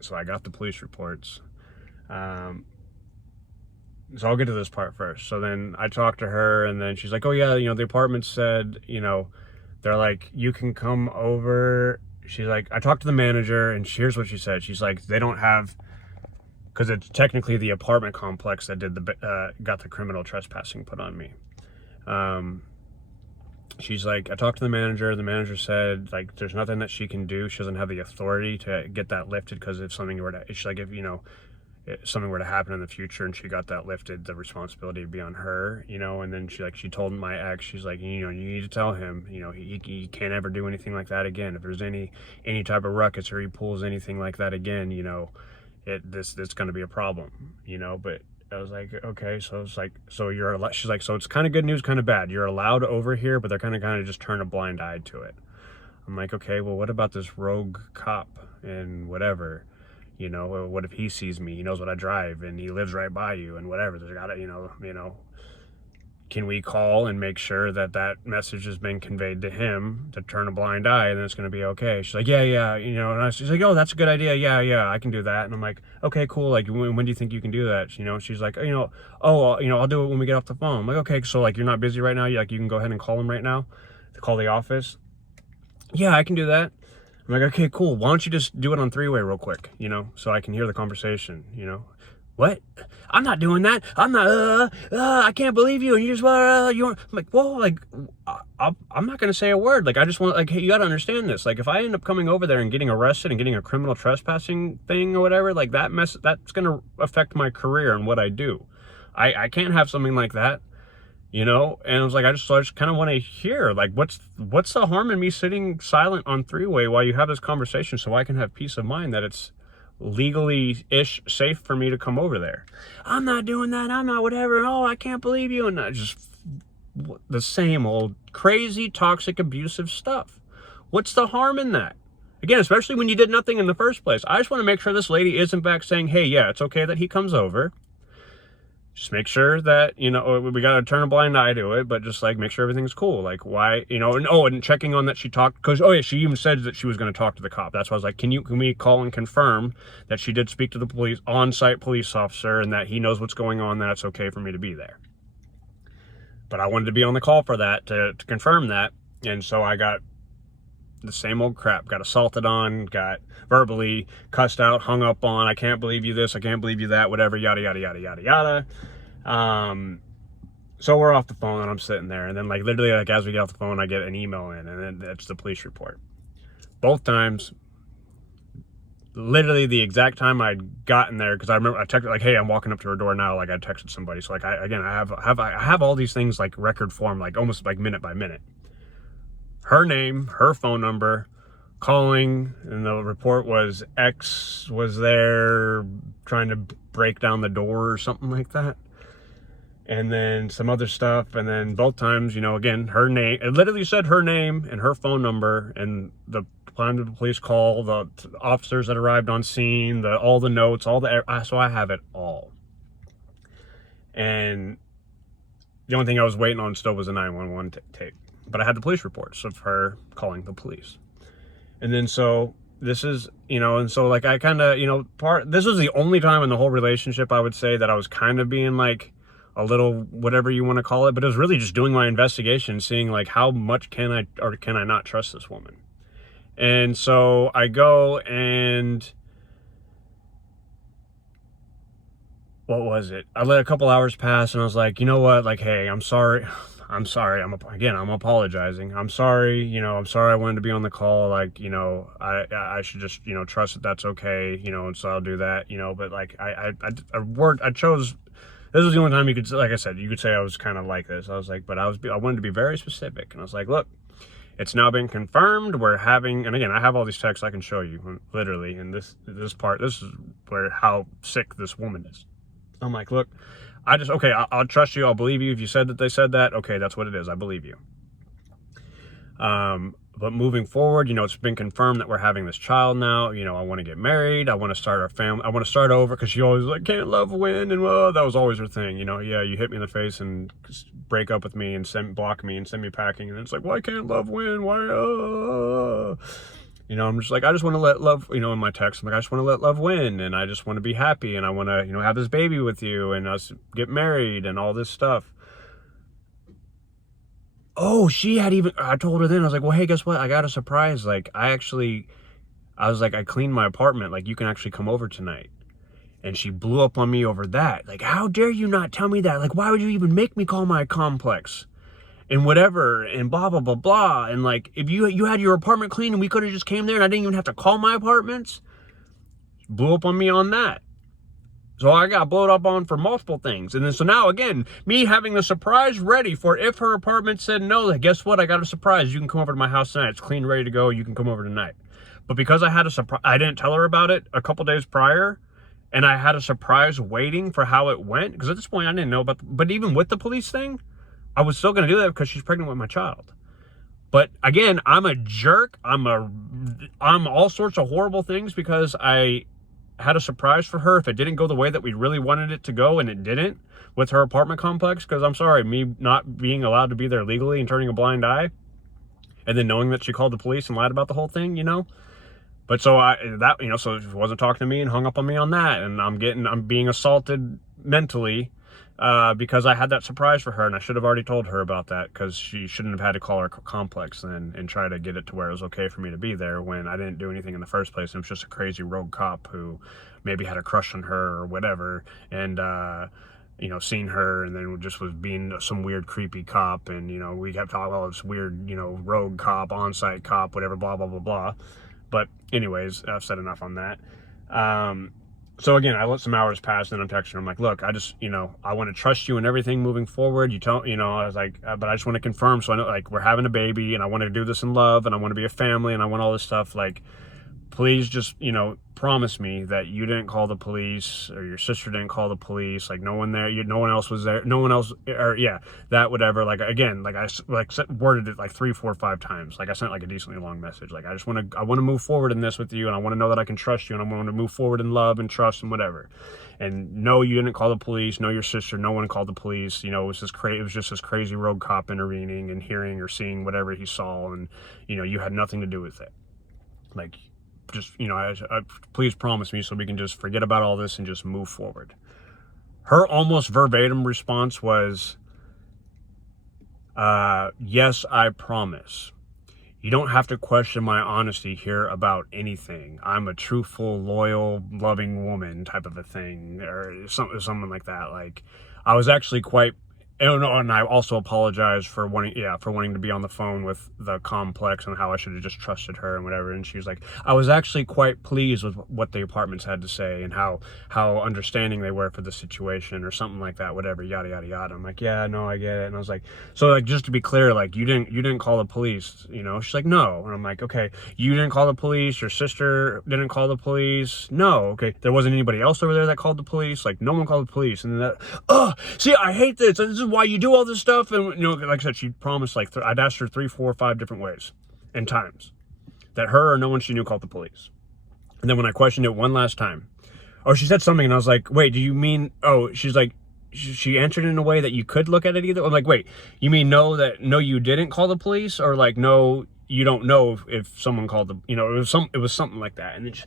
So I got the police reports. So I'll get to this part first. So then I talked to her, and then she's like, oh yeah, you know, the apartment said, you know, they're like, you can come over. She's like, I talked to the manager, and here's what she said. She's like, they don't have, because it's technically the apartment complex that did got the criminal trespassing put on me. She's like, I talked to the manager said, like, there's nothing that she can do. She doesn't have the authority to get that lifted, because if something were to, she's like, if, you know, if something were to happen in the future and she got that lifted, the responsibility would be on her, you know. And then she told my ex, she's like, you know, you need to tell him, you know, he can't ever do anything like that again. If there's any type of ruckus or he pulls anything like that again, you know, it's going to be a problem, you know. But I was like, okay. So it's like, so you're allowed, she's like, so it's kind of good news, kind of bad. You're allowed over here, but they're kind of just turn a blind eye to it. I'm like, okay, well, what about this rogue cop and whatever, you know, what if he sees me, he knows what I drive, and he lives right by you and whatever, there's gotta, you know, can we call and make sure that that message has been conveyed to him to turn a blind eye, and then it's going to be okay? She's like, yeah, you know, and she's like, oh, that's a good idea. Yeah, I can do that. And I'm like, okay, cool. Like, when do you think you can do that? You know, she's like, you know, oh, you know, I'll do it when we get off the phone. I'm like, okay, so like, you're not busy right now? You can go ahead and call him right now to call the office? Yeah, I can do that. I'm like, okay, cool. Why don't you just do it on three-way real quick, you know, so I can hear the conversation, you know? What? I'm not doing that. I'm not, I can't believe you. And you just, I'm like, whoa, like, I'm not going to say a word. Like, I just want, like, hey, you got to understand this. Like, if I end up coming over there and getting arrested and getting a criminal trespassing thing or whatever, like, that's going to affect my career and what I do. I can't have something like that, you know? And I was like, I just kind of want to hear, like, what's the harm in me sitting silent on three-way while you have this conversation, so I can have peace of mind that it's legally-ish safe for me to come over there. I'm not doing that. I'm not whatever. Oh, I can't believe you. And I just, the same old crazy, toxic, abusive stuff. What's the harm in that? Again, especially when you did nothing in the first place. I just want to make sure this lady isn't back saying, hey, yeah, it's okay that he comes over. Just make sure that, you know, we got to turn a blind eye to it, but just like make sure everything's cool. Like, why, you know, and checking on that she talked, because, oh yeah, she even said that she was going to talk to the cop. That's why I was like, can we call and confirm that she did speak to the police, on-site police officer, and that he knows what's going on, that it's okay for me to be there. But I wanted to be on the call for that, to confirm that. And so I got the same old crap, got assaulted on, got verbally cussed out, hung up on, I can't believe you this, I can't believe you that, whatever, yada, yada, yada, yada, yada. So we're off the phone, and I'm sitting there, and then like literally, like, as we get off the phone, I get an email in, and then that's the police report. Both times, literally the exact time I'd gotten there, because I remember I texted, like, hey, I'm walking up to her door now, like I texted somebody. So like, I have all these things like record form, like almost like minute by minute. Her name, her phone number, calling, and the report was X was there trying to break down the door or something like that. And then some other stuff, and then both times, you know, again, her name, it literally said her name and her phone number, and the time of the police call, the officers that arrived on scene, all the notes, so I have it all. And the only thing I was waiting on still was a 911 tape. But I had the police reports of her calling the police. And then so this is, you know, and so like I kind of, you know, this was the only time in the whole relationship I would say that I was kind of being like a little whatever you want to call it, but it was really just doing my investigation, seeing like how much can I not trust this woman. And so I go and what was it? I let a couple hours pass and I was like, you know what? Like, hey, I'm sorry. I'm sorry. I'm apologizing. I'm sorry. You know, I'm sorry I wanted to be on the call. Like, you know, I should just, you know, trust that that's okay. You know, and so I'll do that, you know, but like, I chose, this was the only time you could, like I said, you could say I was kind of like this. I was like, but I wanted to be very specific. And I was like, look, it's now been confirmed. We're having, and again, I have all these texts I can show you, literally. And this is where how sick this woman is. I'm like, look, okay, I'll trust you. I'll believe you. If you said that they said that, okay, that's what it is. I believe you. But moving forward, you know, it's been confirmed that we're having this child now. You know, I want to get married. I want to start our family. I want to start over, because she always like, can't love win. And well, that was always her thing. You know, yeah, you hit me in the face and break up with me and block me and send me packing. And it's like, why can't love win? Why? You know, I'm just like, I just want to let love, you know, in my text, I'm like, I just want to let love win, and I just want to be happy, and I want to, you know, have this baby with you, and us get married, and all this stuff. Oh, I told her then, I was like, well, hey, guess what? I got a surprise. Like, I was like, I cleaned my apartment. Like, you can actually come over tonight. And she blew up on me over that. Like, how dare you not tell me that? Like, why would you even make me call my complex? And whatever, and blah, blah, blah, blah. And like, if you had your apartment clean and we could have just came there and I didn't even have to call my apartments, blew up on me on that. So I got blowed up on for multiple things. And then, so now again, me having the surprise ready for if her apartment said no, like, guess what? I got a surprise. You can come over to my house tonight. It's clean, ready to go. You can come over tonight. But because I had a surprise, I didn't tell her about it a couple days prior. And I had a surprise waiting for how it went. Because at this point I didn't know about, but even with the police thing, I was still going to do that because she's pregnant with my child. But again, I'm a jerk. I'm all sorts of horrible things because I had a surprise for her if it didn't go the way that we really wanted it to go, and it didn't with her apartment complex. Because I'm sorry, me not being allowed to be there legally and turning a blind eye, and then knowing that she called the police and lied about the whole thing, you know. But so so she wasn't talking to me and hung up on me on that, and I'm being assaulted mentally. Because I had that surprise for her, and I should have already told her about that, because she shouldn't have had to call her complex then and try to get it to where it was okay for me to be there when I didn't do anything in the first place. It was just a crazy rogue cop who maybe had a crush on her or whatever, and you know, seen her, and then just was being some weird creepy cop. And you know, we kept talking about this weird, you know, rogue cop, on-site cop, whatever, blah blah blah blah. But anyways, I've said enough on that. So again, I let some hours pass, and I'm texting her. I'm like, look, I just, you know, I want to trust you in everything moving forward. You know, I was like, but I just want to confirm. So I know, like, we're having a baby, and I want to do this in love, and I want to be a family, and I want all this stuff. Like, please just, you know, promise me that you didn't call the police, or your sister didn't call the police. Like, no one there, no one else was there, no one else, or yeah, that, whatever. Like, again, like I worded it like 3, 4, 5 times. Like, I sent like a decently long message. Like, I want to move forward in this with you, and I want to know that I can trust you, and I want to move forward in love and trust and whatever. And no, you didn't call the police. No, your sister, no one called the police. You know, it was just this crazy rogue cop intervening and hearing or seeing whatever he saw, and you know, you had nothing to do with it. Like, just, you know, I please promise me so we can just forget about all this and just move forward. Her almost verbatim response was, yes, I promise. You don't have to question my honesty here about anything. I'm a truthful, loyal, loving woman type of a thing, or something like that. Like, I was actually quite, and I also apologize for wanting to be on the phone with the complex and how I should have just trusted her and whatever. And she was like, I was actually quite pleased with what the apartments had to say and how understanding they were for the situation, or something like that, whatever, yada, yada, yada. I'm like, yeah, no, I get it. And I was like, so like, just to be clear, like, you didn't call the police, you know? She's like, no. And I'm like, okay, you didn't call the police, your sister didn't call the police. No, okay, there wasn't anybody else over there that called the police. Like, no one called the police. And that, see, I hate this. This is why you do all this stuff. And you know, like I said, she promised, like, I'd asked her 3, 4, 5 different ways and times that her or no one she knew called the police. And then when I questioned it one last time, she said something, and I was like, wait, do you mean, she's like, she answered in a way that you could look at it either. I'm like, wait, you mean no, you didn't call the police, or like, no, you don't know if someone called the, you know, it was something like that. And then she,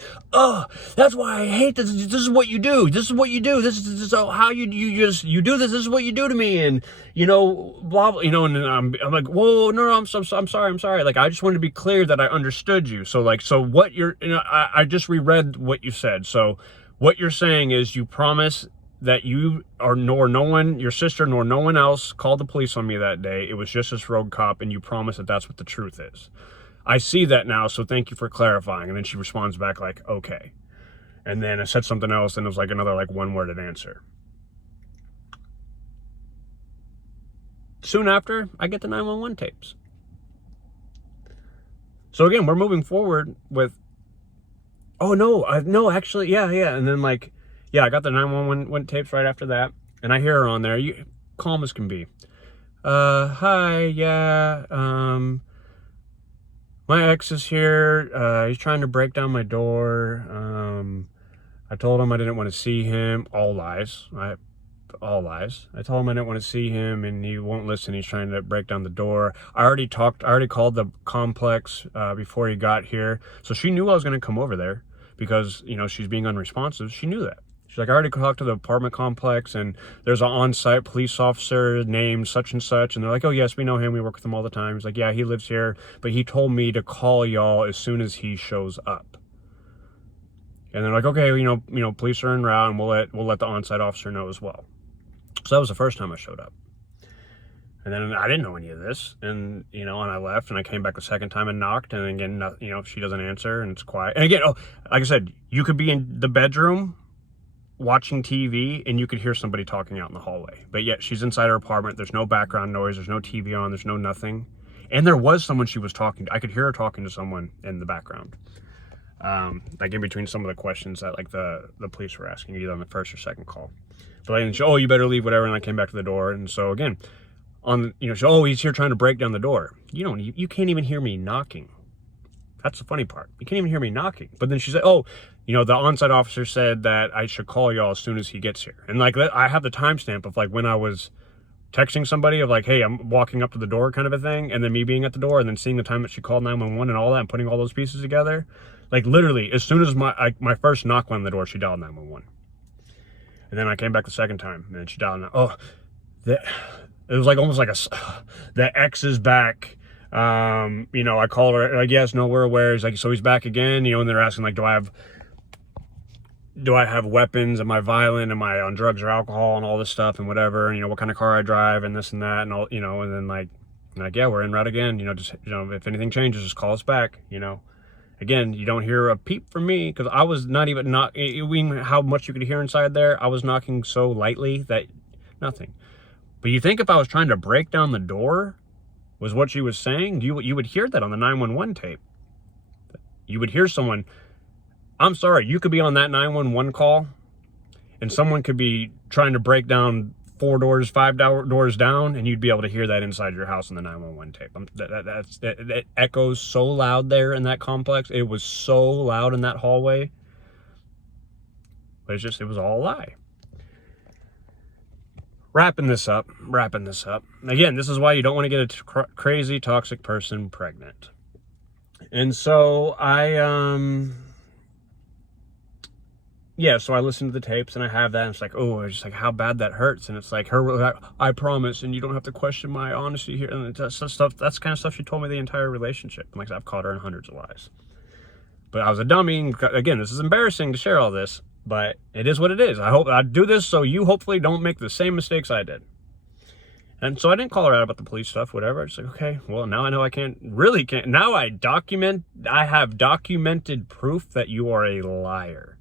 that's why I hate this. This is what you do. This is what you do. This is how you do this. This is what you do to me. And, you know, blah, blah, you know, and I'm like, whoa, no, I'm sorry. Like, I just wanted to be clear that I understood you. So like, so what you're, you know, I just reread what you said. So what you're saying is you promise that you or nor no one, your sister nor no one else called the police on me that day. It was just this rogue cop, and you promise that that's what the truth is. I see that now, so thank you for clarifying. And then she responds back like, okay. And then I said something else, and it was like another like one-worded answer. Soon after, I get the 911 tapes. So again, we're moving forward with, oh no, actually, yeah. And then like, yeah, I got the 911 tapes right after that, and I hear her on there, calm as can be. Hi, yeah, my ex is here. He's trying to break down my door. I told him I didn't want to see him. All lies. All lies. I told him I didn't want to see him, and he won't listen. He's trying to break down the door. I already called the complex before he got here. So she knew I was going to come over there because, you know, she's being unresponsive. She knew that. She's like, I already talked to the apartment complex, and there's an on-site police officer named such and such. And they're like, oh, yes, we know him. We work with him all the time. He's like, yeah, he lives here, but he told me to call y'all as soon as he shows up. And they're like, okay, you know, police are en route, and we'll let the on-site officer know as well. So that was the first time I showed up. And then I didn't know any of this. And, you know, and I left, and I came back the second time and knocked. And again, you know, she doesn't answer, and it's quiet. And again, like I said, you could be in the bedroom watching TV, and you could hear somebody talking out in the hallway. But yet she's inside her apartment. There's no background noise. There's no TV on. There's no nothing. And there was someone she was talking to. I could hear her talking to someone in the background. Like in between some of the questions that like the police were asking, either on the first or second call. But like, oh, you better leave, whatever. And I came back to the door. And so again, he's here trying to break down the door. You can't even hear me knocking. That's the funny part. You can't even hear me knocking. But then she said, oh, you know, the on-site officer said that I should call y'all as soon as he gets here. And like, I have the timestamp of like when I was texting somebody of like, hey, I'm walking up to the door kind of a thing. And then me being at the door, and then seeing the time that she called 911 and all that, and putting all those pieces together. Like literally, as soon as my first knock went on the door, she dialed 911. And then I came back the second time, and she dialed. It was like almost like the ex is back. You know, I call her like, yes, no, we're aware. He's like, so he's back again. You know, and they're asking like, do I have weapons? Am I violent? Am I on drugs or alcohol and all this stuff and whatever? And, you know, what kind of car I drive and this and that and all, you know, and then like, yeah, we're en route again. You know, just, you know, if anything changes, just call us back, you know. Again, you don't hear a peep from me because I was not even how much you could hear inside there. I was knocking so lightly that nothing. But you think if I was trying to break down the door was what she was saying, you would hear that on the 911 tape. You would hear someone, I'm sorry, you could be on that 911 call and someone could be trying to break down 4 doors, 5 doors down, and you'd be able to hear that inside your house on the 911 tape. That echoes so loud there in that complex. It was so loud in that hallway. But it was all a lie. Wrapping this up. Again, this is why you don't want to get a crazy, toxic person pregnant. And so so I listened to the tapes and I have that, and it's like, oh, it's just like how bad that hurts. And it's like I promise, and you don't have to question my honesty here. And that's the kind of stuff she told me the entire relationship. And like I've caught her in hundreds of lies. But I was a dummy. And again, this is embarrassing to share all this, but it is what it is. I hope I do this so you hopefully don't make the same mistakes I did. And so I didn't call her out about the police stuff, whatever. It's like, okay, well, now I know I can't. Now I have documented proof that you are a liar.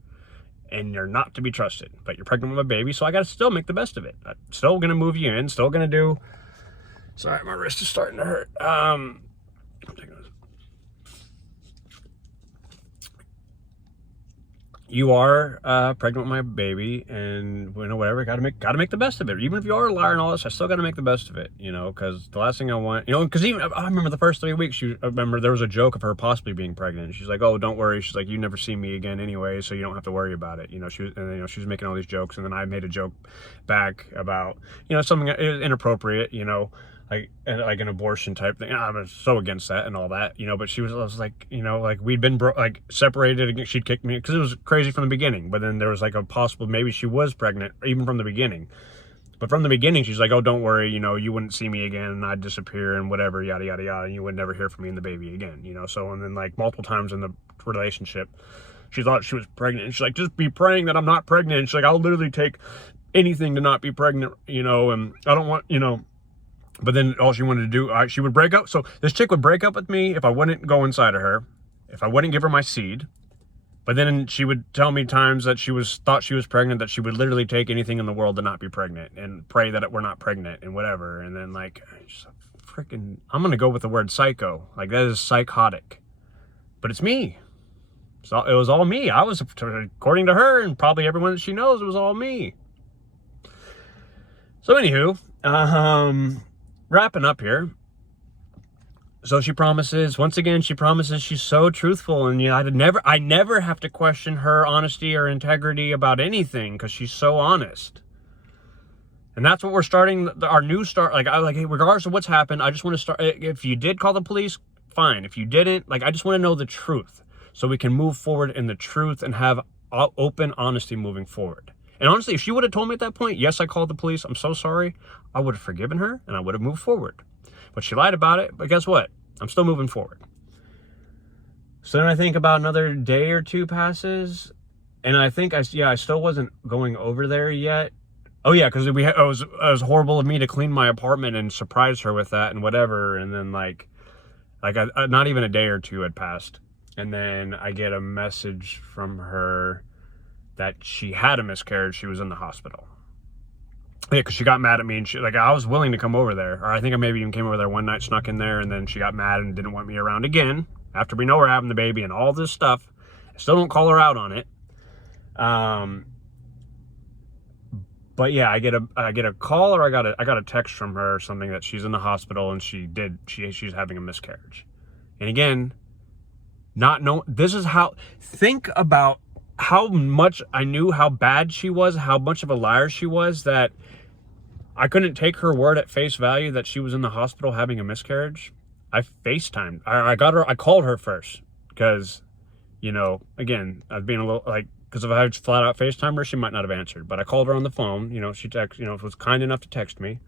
And you're not to be trusted, but you're pregnant with a baby, so I gotta still make the best of it. I'm still gonna move you in, still gonna do. Sorry, my wrist is starting to hurt. I'm taking this. You are pregnant with my baby, and you know, whatever. Gotta make the best of it. Even if you are a liar and all this, I still gotta make the best of it. You know, because the last thing I want, you know, because even I remember the first 3 weeks. I remember there was a joke of her possibly being pregnant. She's like, "Oh, don't worry." She's like, "You never see me again anyway, so you don't have to worry about it." You know, she was making all these jokes, and then I made a joke back about, you know, something inappropriate. You know. Like an abortion type thing. I was so against that and all that, you know, but I was like, you know, like we'd been separated. She'd kicked me because it was crazy from the beginning. But then there was like a possible, maybe she was pregnant even from the beginning. But from the beginning, she's like, oh, don't worry, you know, you wouldn't see me again and I'd disappear and whatever, yada, yada, yada. And you would never hear from me and the baby again, you know. So, and then like multiple times in the relationship, she thought she was pregnant. And she's like, just be praying that I'm not pregnant. And she's like, I'll literally take anything to not be pregnant, you know, and I don't want, you know, but then all she wanted to do, she would break up. So this chick would break up with me if I wouldn't go inside of her, if I wouldn't give her my seed. But then she would tell me times that thought she was pregnant, that she would literally take anything in the world to not be pregnant and pray that we're not pregnant and whatever. And then like, just freaking, I'm going to go with the word psycho. Like, that is psychotic. But it's me. So it was all me. I was, according to her and probably everyone that she knows, it was all me. So anywho, wrapping up here. So she promises, once again, she's so truthful, and you know, I never have to question her honesty or integrity about anything, because she's so honest. And that's what we're starting our new start. Like, hey, regardless of what's happened, I just want to start. If you did call the police, fine. If you didn't, like, I just want to know the truth, so we can move forward in the truth and have open honesty moving forward. And honestly, if she would have told me at that point, yes, I called the police, I'm so sorry, I would have forgiven her and I would have moved forward. But she lied about it. But guess what? I'm still moving forward. So then I think about another day or two passes, and I think I still wasn't going over there yet. Oh yeah, because it was horrible of me to clean my apartment and surprise her with that and whatever. And then like not even a day or two had passed, and then I get a message from her that she had a miscarriage. She was in the hospital. Yeah, because she got mad at me, and I was willing to come over there. Or I think I maybe even came over there one night, snuck in there, and then she got mad and didn't want me around again after we know we're having the baby and all this stuff. I still don't call her out on it. But yeah, I get a call, or I got a text from her or something that she's in the hospital and she's having a miscarriage. And again, this is how, think about how much I knew how bad she was, how much of a liar she was, that I couldn't take her word at face value that she was in the hospital having a miscarriage. I FaceTimed. I called her first, because, you know, again, I was being a little like, because if I had flat out FaceTime her, she might not have answered. But I called her on the phone. You know, she was kind enough to text me.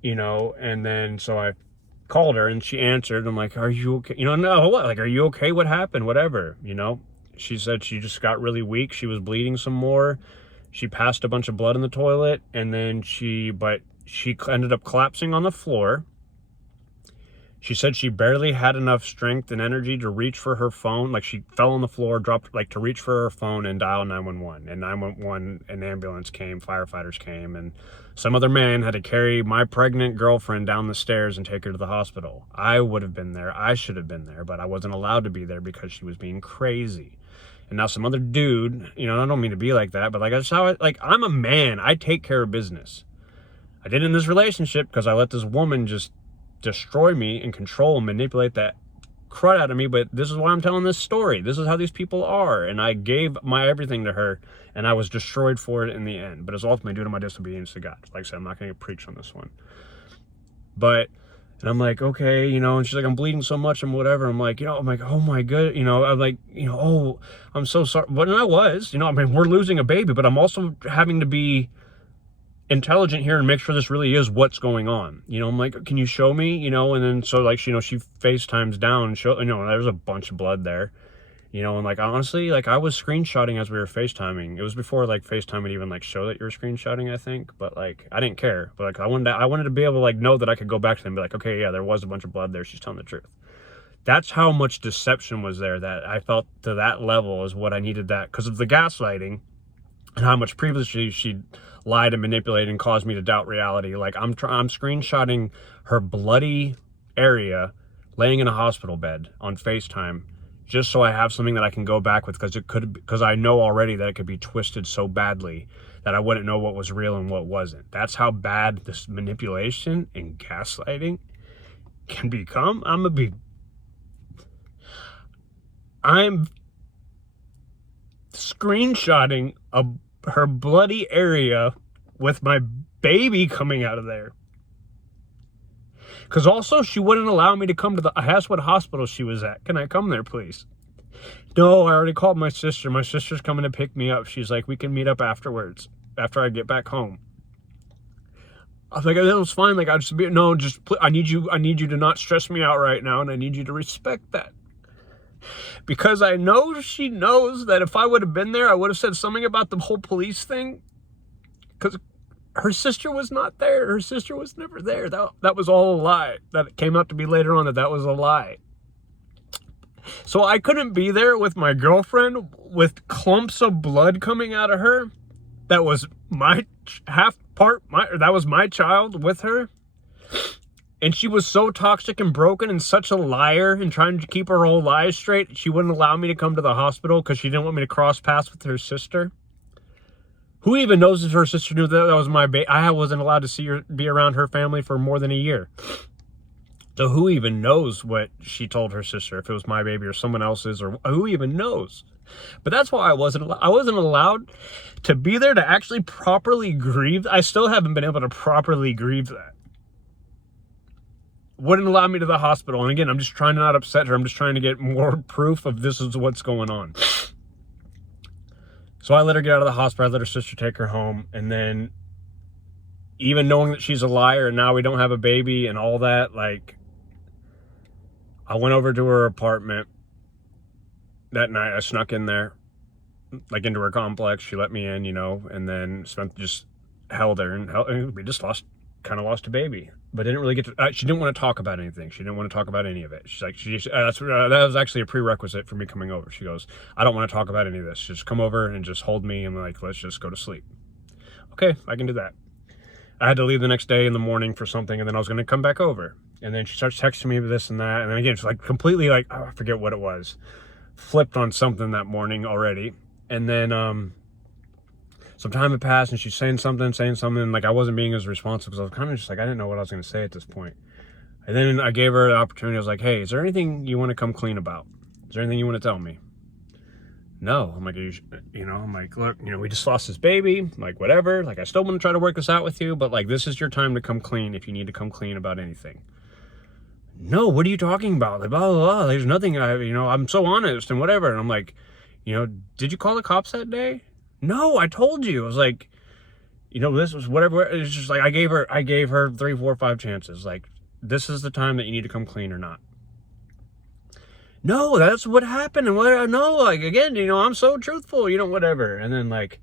You know, and then so I called her and she answered. I'm like, are you okay? You know, no, what? Like, are you okay? What happened? Whatever, you know. She said she just got really weak. She was bleeding some more. She passed a bunch of blood in the toilet, and then she ended up collapsing on the floor. She said she barely had enough strength and energy to reach for her phone. Like, she fell on the floor, dropped, like, to reach for her phone and dial 911. And 911, an ambulance came, firefighters came, and some other man had to carry my pregnant girlfriend down the stairs and take her to the hospital. I would have been there. I should have been there, but I wasn't allowed to be there because she was being crazy. And now some other dude, you know, I don't mean to be like that, but like, that's how I'm a man. I take care of business. I did in this relationship because I let this woman just destroy me and control and manipulate that crud out of me. But this is why I'm telling this story. This is how these people are. And I gave my everything to her, and I was destroyed for it in the end. But it's ultimately due to my disobedience to God. Like I said, I'm not going to preach on this one. And I'm like, okay, you know, and she's like, I'm bleeding so much and whatever. I'm like, you know, I'm like, oh my God, you know, I'm like, you know, oh, I'm so sorry. But I was, you know, I mean, we're losing a baby, but I'm also having to be intelligent here and make sure this really is what's going on. You know, I'm like, can you show me, you know? And then so like, you know, she FaceTimes down and you know, there's a bunch of blood there, you know, and like, honestly, like, I was screenshotting as we were FaceTiming. It was before like FaceTime would even like show that you were screenshotting, I think, but like, I didn't care. But like, I wanted to be able to like know that I could go back to them and be like, okay, yeah, there was a bunch of blood there. She's telling the truth. That's how much deception was there, that I felt to that level is what I needed, that because of the gaslighting and how much previously she lied and manipulated and caused me to doubt reality. Like, I'm screenshotting her bloody area laying in a hospital bed on FaceTime, just so I have something that I can go back with, because I know already that it could be twisted so badly that I wouldn't know what was real and what wasn't. That's how bad this manipulation and gaslighting can become. I'm screenshotting her bloody area with my baby coming out of there. Because also, she wouldn't allow me to come to I asked what hospital she was at. Can I come there, please? No, I already called my sister. My sister's coming to pick me up. She's like, we can meet up afterwards, after I get back home. I was like, that was fine. Like, I need you to not stress me out right now, and I need you to respect that. Because I know she knows that if I would have been there, I would have said something about the whole police thing. because her sister was not there. Her sister was never there. That was all a lie. That came out to be later on that was a lie. So I couldn't be there with my girlfriend with clumps of blood coming out of her. That was my that was my child with her. And she was so toxic and broken and such a liar and trying to keep her whole lies straight. She wouldn't allow me to come to the hospital because she didn't want me to cross paths with her sister. Who even knows if her sister knew that was my baby? I wasn't allowed to see her, be around her family for more than a year. So who even knows what she told her sister, if it was my baby or someone else's, or who even knows? But that's why I wasn't allowed to be there to actually properly grieve. I still haven't been able to properly grieve that. Wouldn't allow me to the hospital. And again, I'm just trying to not upset her. I'm just trying to get more proof of this is what's going on. So I let her get out of the hospital. I let her sister take her home. And then even knowing that she's a liar and now we don't have a baby and all that, like, I went over to her apartment that night. I snuck in there, like into her complex. She let me in, you know, and then just held her and we just kind of lost a baby. But didn't really get to, she didn't want to talk about anything. She didn't want to talk about any of it. She's like, that was actually a prerequisite for me coming over. She goes, I don't want to talk about any of this. Just come over and just hold me and like, let's just go to sleep. Okay, I can do that. I had to leave the next day in the morning for something, and then I was going to come back over. And then she starts texting me this and that. And then again, it's like completely like, oh, I forget what it was. Flipped on something that morning already. And then some time had passed and she's saying something. Like I wasn't being as responsive because I was kind of just like, I didn't know what I was going to say at this point. And then I gave her the opportunity. I was like, hey, is there anything you want to come clean about? Is there anything you want to tell me? No. I'm like, I'm like, look, we just lost this baby, like whatever. Like I still want to try to work this out with you, but like this is your time to come clean if you need to come clean about anything. No, what are you talking about? Like, blah, blah, blah. There's nothing, I'm so honest and whatever. And I'm like, did you call the cops that day? No, I told you. I was like, this was whatever. It's just like, I gave her 3, 4, 5 chances. Like, this is the time that you need to come clean or not. No, that's what happened. And no, like, again, I'm so truthful, whatever. And then like,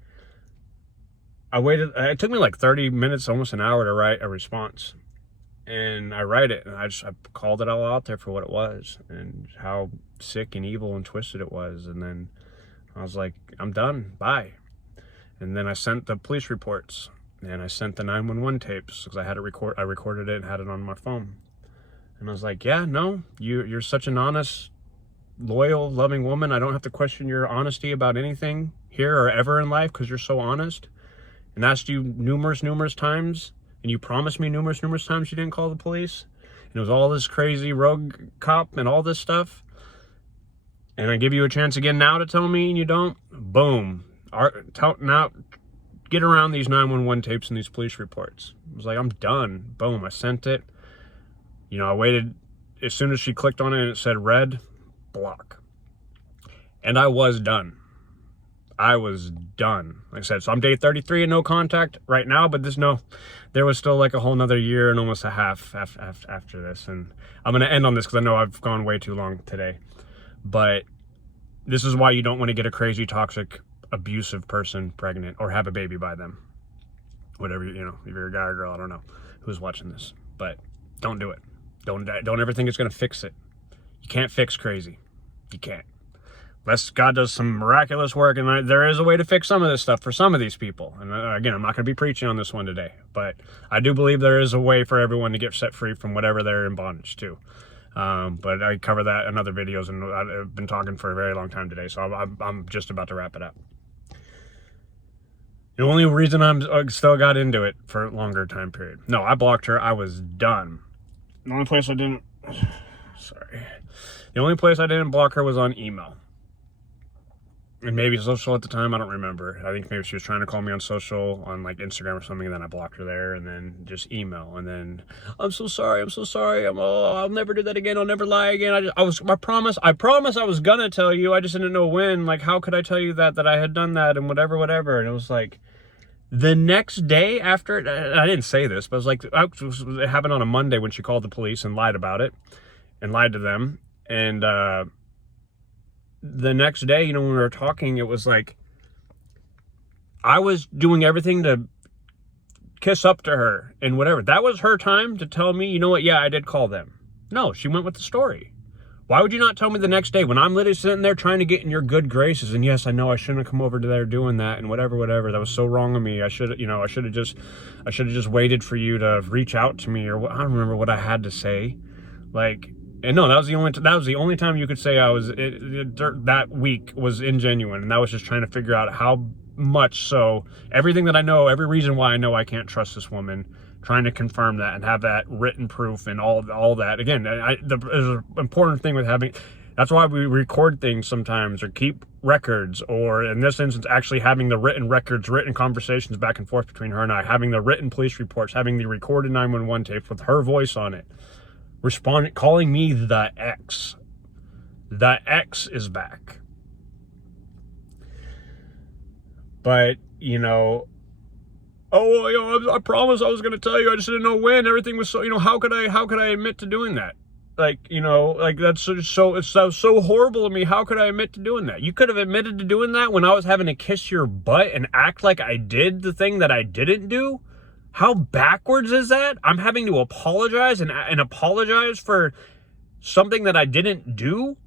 I waited, it took me like 30 minutes, almost an hour to write a response. And I write it, and I called it all out there for what it was and how sick and evil and twisted it was. And then I was like, I'm done, bye. And then I sent the police reports, and I sent the 911 tapes because I had it I recorded it and had it on my phone. And I was like, yeah, no, you're such an honest, loyal, loving woman. I don't have to question your honesty about anything here or ever in life because you're so honest. And asked you numerous times. And you promised me numerous times you didn't call the police. And it was all this crazy rogue cop and all this stuff. And I give you a chance again now to tell me and you don't. Boom. Now, get around these 911 tapes and these police reports. I was like, I'm done. Boom. I sent it. I waited. As soon as she clicked on it and it said red, block. And I was done. I was done. Like I said, so I'm day 33 and no contact right now, but there was still like a whole nother year and almost a half after this. And I'm going to end on this because I know I've gone way too long today. But this is why you don't want to get a crazy, toxic, abusive person pregnant or have a baby by them. Whatever, if you're a guy or girl, I don't know who's watching this. But don't do it. Don't ever think it's going to fix it. You can't fix crazy. You can't. Unless God does some miraculous work, and there is a way to fix some of this stuff for some of these people. And again, I'm not going to be preaching on this one today, but I do believe there is a way for everyone to get set free from whatever they're in bondage to. But I cover that in other videos, and I've been talking for a very long time today, so I'm just about to wrap it up. The only reason I'm still got into it for a longer time period. No, I blocked her. I was done. The only place I didn't... Sorry. The only place I didn't block her was on email. And maybe social at the time, I don't remember. I think maybe she was trying to call me on social, on like Instagram or something, and then I blocked her there, and then just email, and then I'm so sorry, I'll never do that again, I'll never lie again. I promise I was gonna tell you, I just didn't know when. Like, how could I tell you that I had done that and whatever. And it was like the next day after, I didn't say this, but it was like, it happened on a Monday when she called the police and lied about it and lied to them. And the next day, when we were talking, it was like I was doing everything to kiss up to her and whatever. That was her time to tell me, you know what, yeah, I did call them. No, she went with the story. Why would you not tell me the next day when I'm literally sitting there trying to get in your good graces? And yes, I know I shouldn't have come over to there doing that and whatever. That was so wrong of me. I should have just waited for you to reach out to me, or what. I don't remember what I had to say. Like, and no, that was the only time you could say that week was ingenuine, and that was just trying to figure out how much so everything that I know, every reason why I know I can't trust this woman, trying to confirm that and have that written proof and all that. Again, there's an important thing with having, that's why we record things sometimes, or keep records, or in this instance, actually having the written records, written conversations back and forth between her and I, having the written police reports, having the recorded 911 tapes with her voice on it, calling me the X. The X is back. But, you know, oh, you know, I promised I was going to tell you. I just didn't know when. Everything was so, you know, how could I admit to doing that? Like, you know, like that's so horrible of me. How could I admit to doing that? You could have admitted to doing that when I was having to kiss your butt and act like I did the thing that I didn't do. How backwards is that? I'm having to apologize and apologize for something that I didn't do.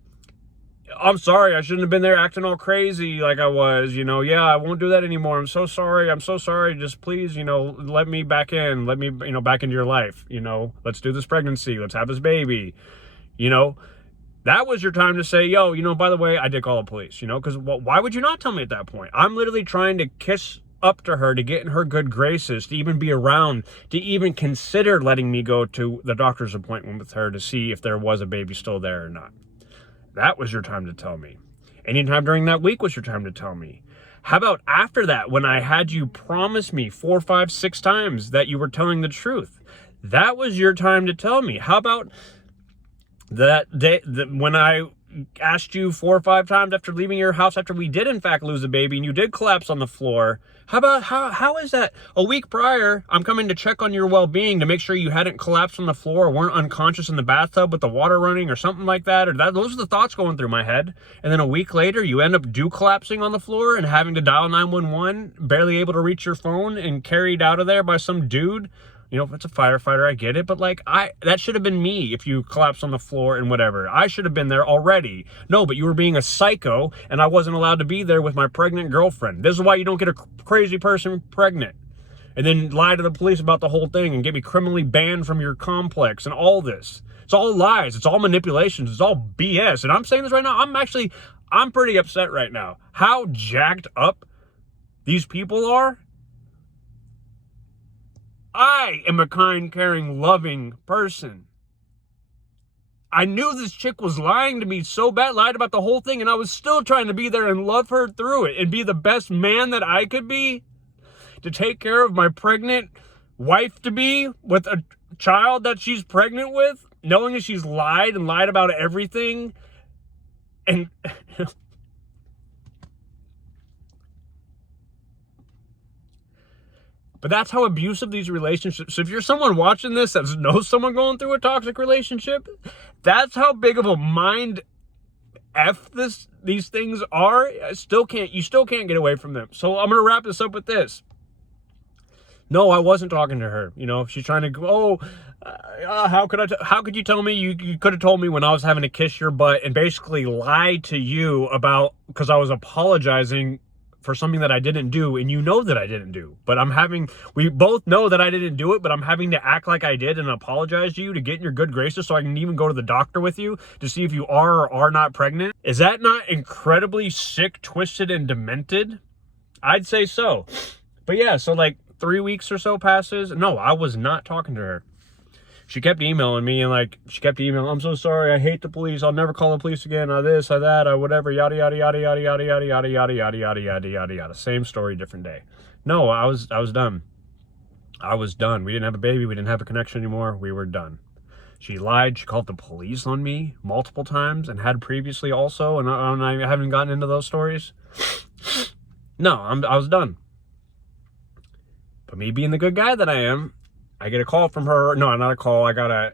I'm sorry, I shouldn't have been there acting all crazy like I was, you know. Yeah, I won't do that anymore. I'm so sorry. Just please, you know, let me back in. Let me, you know, back into your life, you know. Let's do this pregnancy. Let's have this baby, you know. That was your time to say, yo, you know, by the way, I did call the police, you know, because why would you not tell me at that point? I'm literally trying to kiss up to her, to get in her good graces, to even be around, to even consider letting me go to the doctor's appointment with her to see if there was a baby still there or not. That was your time to tell me. Anytime during that week was your time to tell me. How about after that, when I had you promise me 4, 5, 6 times that you were telling the truth? That was your time to tell me. How about that day, when I asked you 4 or 5 times after leaving your house, after we did in fact lose a baby and you did collapse on the floor? How about how is that a week prior I'm coming to check on your well-being to make sure you hadn't collapsed on the floor or weren't unconscious in the bathtub with the water running or something like that, or those are the thoughts going through my head. And then a week later you end up collapsing on the floor and having to dial 911, barely able to reach your phone, and carried out of there by some dude. You know, if it's a firefighter, I get it, but like, that should have been me if you collapsed on the floor and whatever. I should have been there already. No, but you were being a psycho, and I wasn't allowed to be there with my pregnant girlfriend. This is why you don't get a crazy person pregnant. And then lie to the police about the whole thing and get me criminally banned from your complex and all this. It's all lies. It's all manipulations. It's all BS. And I'm saying this right now. I'm pretty upset right now. How jacked up these people are. I am a kind, caring, loving person. I knew this chick was lying to me so bad, lied about the whole thing, and I was still trying to be there and love her through it and be the best man that I could be to take care of my pregnant wife-to-be with a child that she's pregnant with, knowing that she's lied about everything. And but that's how abusive these relationships. So if you're someone watching this that knows someone going through a toxic relationship, that's how big of a mind F these things are. You still can't get away from them. So I'm gonna wrap this up with this. No, I wasn't talking to her. You know, she's trying to go, how could you tell me? You could have told me when I was having to kiss your butt and basically lie to you about, because I was apologizing for something that I didn't do, and you know that I didn't do. But we both know that I didn't do it, but I'm having to act like I did and apologize to you to get in your good graces so I can even go to the doctor with you to see if you are or are not pregnant. Is that not incredibly sick, twisted, and demented? I'd say so. But yeah, so like 3 weeks or so passes. No, I was not talking to her. She kept emailing me, and I'm so sorry, I hate the police, I'll never call the police again, this, that, whatever, yada, yada, yada, yada, yada, yada, yada, yada, yada, yada, yada, yada, yada. Same story, different day. No, I was done. I was done. We didn't have a baby, we didn't have a connection anymore, we were done. She lied, she called the police on me multiple times, and had previously also, and I haven't gotten into those stories. No, I was done. But me being the good guy that I am, I get a call from her. No, not a call. I got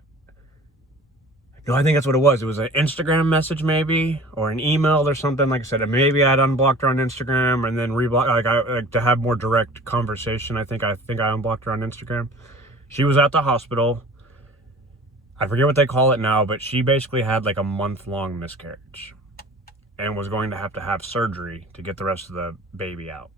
No, I think that's what it was. It was an Instagram message maybe, or an email or something. Like I said, maybe I'd unblocked her on Instagram and then reblocked, like to have more direct conversation. I think I unblocked her on Instagram. She was at the hospital. I forget what they call it now, but she basically had like a month-long miscarriage and was going to have surgery to get the rest of the baby out.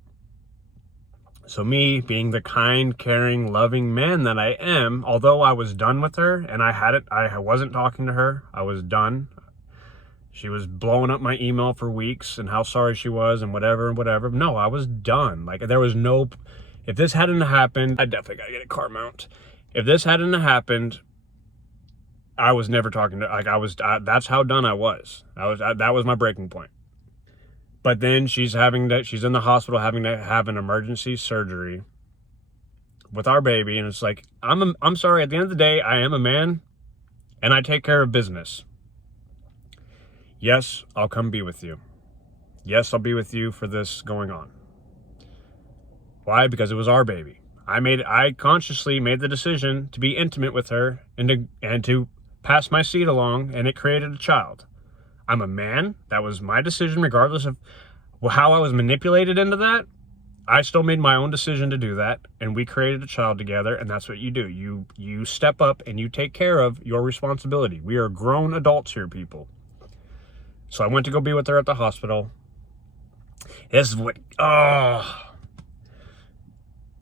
So me, being the kind, caring, loving man that I am, although I was done with her and I wasn't talking to her, I was done. She was blowing up my email for weeks and how sorry she was and whatever. No, I was done. Like, there was no, if this hadn't happened, I definitely gotta get a car mount. If this hadn't happened, I was never talking to, that's how done I was. That was my breaking point. But then she's in the hospital having to have an emergency surgery with our baby. And it's like, I'm sorry, at the end of the day, I am a man and I take care of business. Yes, I'll come be with you. Yes, I'll be with you for this going on. Why? Because it was our baby. I consciously made the decision to be intimate with her and to pass my seed along, and it created a child. I'm a man. That was my decision, regardless of how I was manipulated into that. I still made my own decision to do that, and we created a child together, and that's what you do. You step up and you take care of your responsibility. We are grown adults here, people. So I went to go be with her at the hospital. This is what,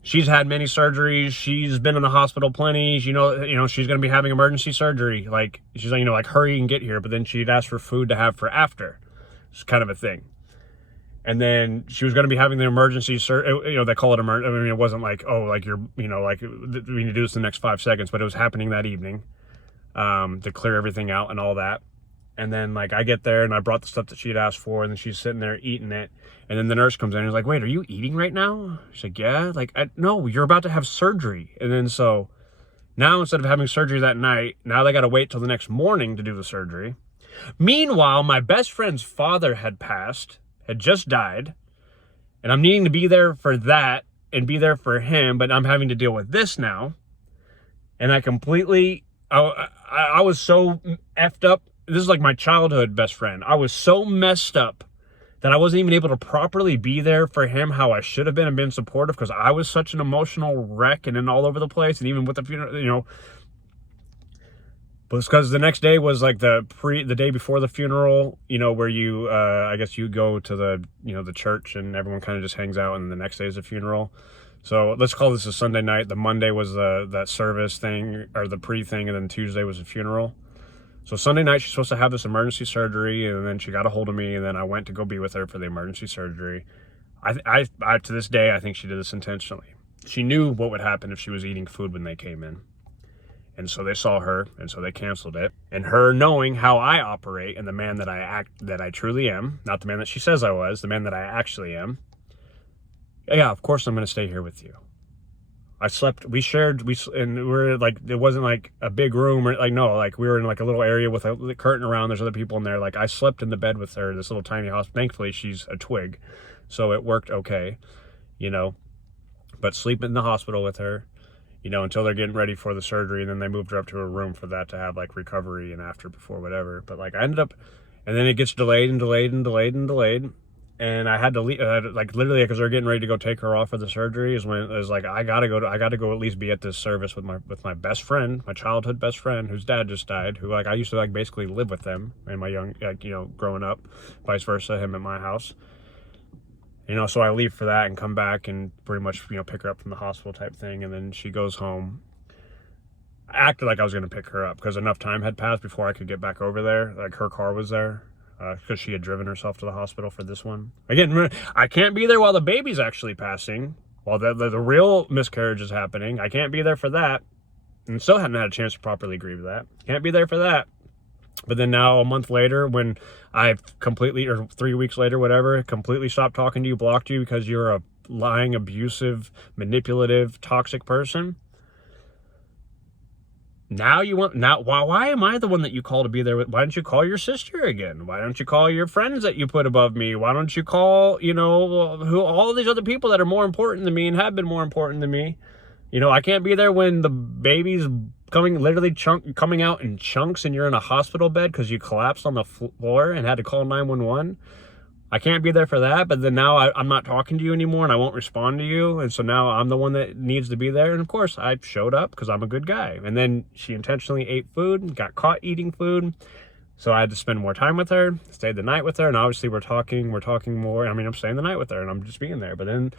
she's had many surgeries. She's been in the hospital plenty. You know, she's going to be having emergency surgery. Like, she's like, like, hurry and get here. But then she'd ask for food to have for after. It's kind of a thing. And then she was going to be having the emergency surgery. They call it emergency. I mean, it wasn't like, like you're, like we need to do this in the next 5 seconds. But it was happening that evening to clear everything out and all that. And then, like, I get there and I brought the stuff that she'd asked for, and then she's sitting there eating it. And then the nurse comes in and is like, wait, are you eating right now? She's like, yeah. Like, no, you're about to have surgery. And then so now, instead of having surgery that night, now they got to wait till the next morning to do the surgery. Meanwhile, my best friend's father had just died. And I'm needing to be there for that and be there for him, but I'm having to deal with this now. And I was so effed up. This is like my childhood best friend. I was so messed up that I wasn't even able to properly be there for him how I should have been and been supportive, because I was such an emotional wreck and then all over the place. And even with the funeral, but it's because the next day was like the day before the funeral, where you, I guess you go to the, the church and everyone kind of just hangs out, and the next day is the funeral. So let's call this a Sunday night. The Monday was that service thing, or the pre-thing, and then Tuesday was the funeral. So Sunday night, she's supposed to have this emergency surgery, and then she got a hold of me, and then I went to go be with her for the emergency surgery. I to this day, I think she did this intentionally. She knew what would happen if she was eating food when they came in. And so they saw her, and so they canceled it. And her knowing how I operate and the man that I truly am, not the man that she says I was, the man that I actually am. Yeah, of course I'm going to stay here with you. I slept, and we're like, it wasn't like a big room or like, no, like we were in like a little area with a curtain around. There's other people in there. Like, I slept in the bed with her, this little tiny hospital. Thankfully, she's a twig, so it worked okay, but sleep in the hospital with her, until they're getting ready for the surgery. And then they moved her up to a room for that to have like recovery and after, before, whatever. But like I ended up, and then it gets delayed and delayed and delayed and delayed. And I had to leave, like literally, because they're getting ready to go take her off for the surgery. Is when it was like, I gotta go at least be at this service with my best friend, my childhood best friend, whose dad just died. Who like I used to like basically live with them in my young, growing up, vice versa, him at my house. So I leave for that and come back and pretty much pick her up from the hospital type thing. And then she goes home. I acted like I was gonna pick her up because enough time had passed before I could get back over there. Like her car was there. Because she had driven herself to the hospital for this one. Again, I can't be there while the baby's actually passing, while the real miscarriage is happening. I can't be there for that, and still hadn't had a chance to properly grieve that. Can't be there for that. But then now, a month later, when I've completely, or 3 weeks later, whatever, completely stopped talking to you, blocked you because you're a lying, abusive, manipulative, toxic person. Now why am I the one that you call to be there with? Why don't you call your sister again? Why don't you call your friends that you put above me? Why don't you call, all these other people that are more important than me and have been more important than me? I can't be there when the baby's coming out in chunks, and you're in a hospital bed because you collapsed on the floor and had to call 911. I can't be there for that, but then now I'm not talking to you anymore and I won't respond to you. And so now I'm the one that needs to be there. And of course I showed up because I'm a good guy. And then she intentionally ate food, got caught eating food. So I had to spend more time with her, stayed the night with her. And obviously we're talking more. I mean, I'm staying the night with her and I'm just being there. But then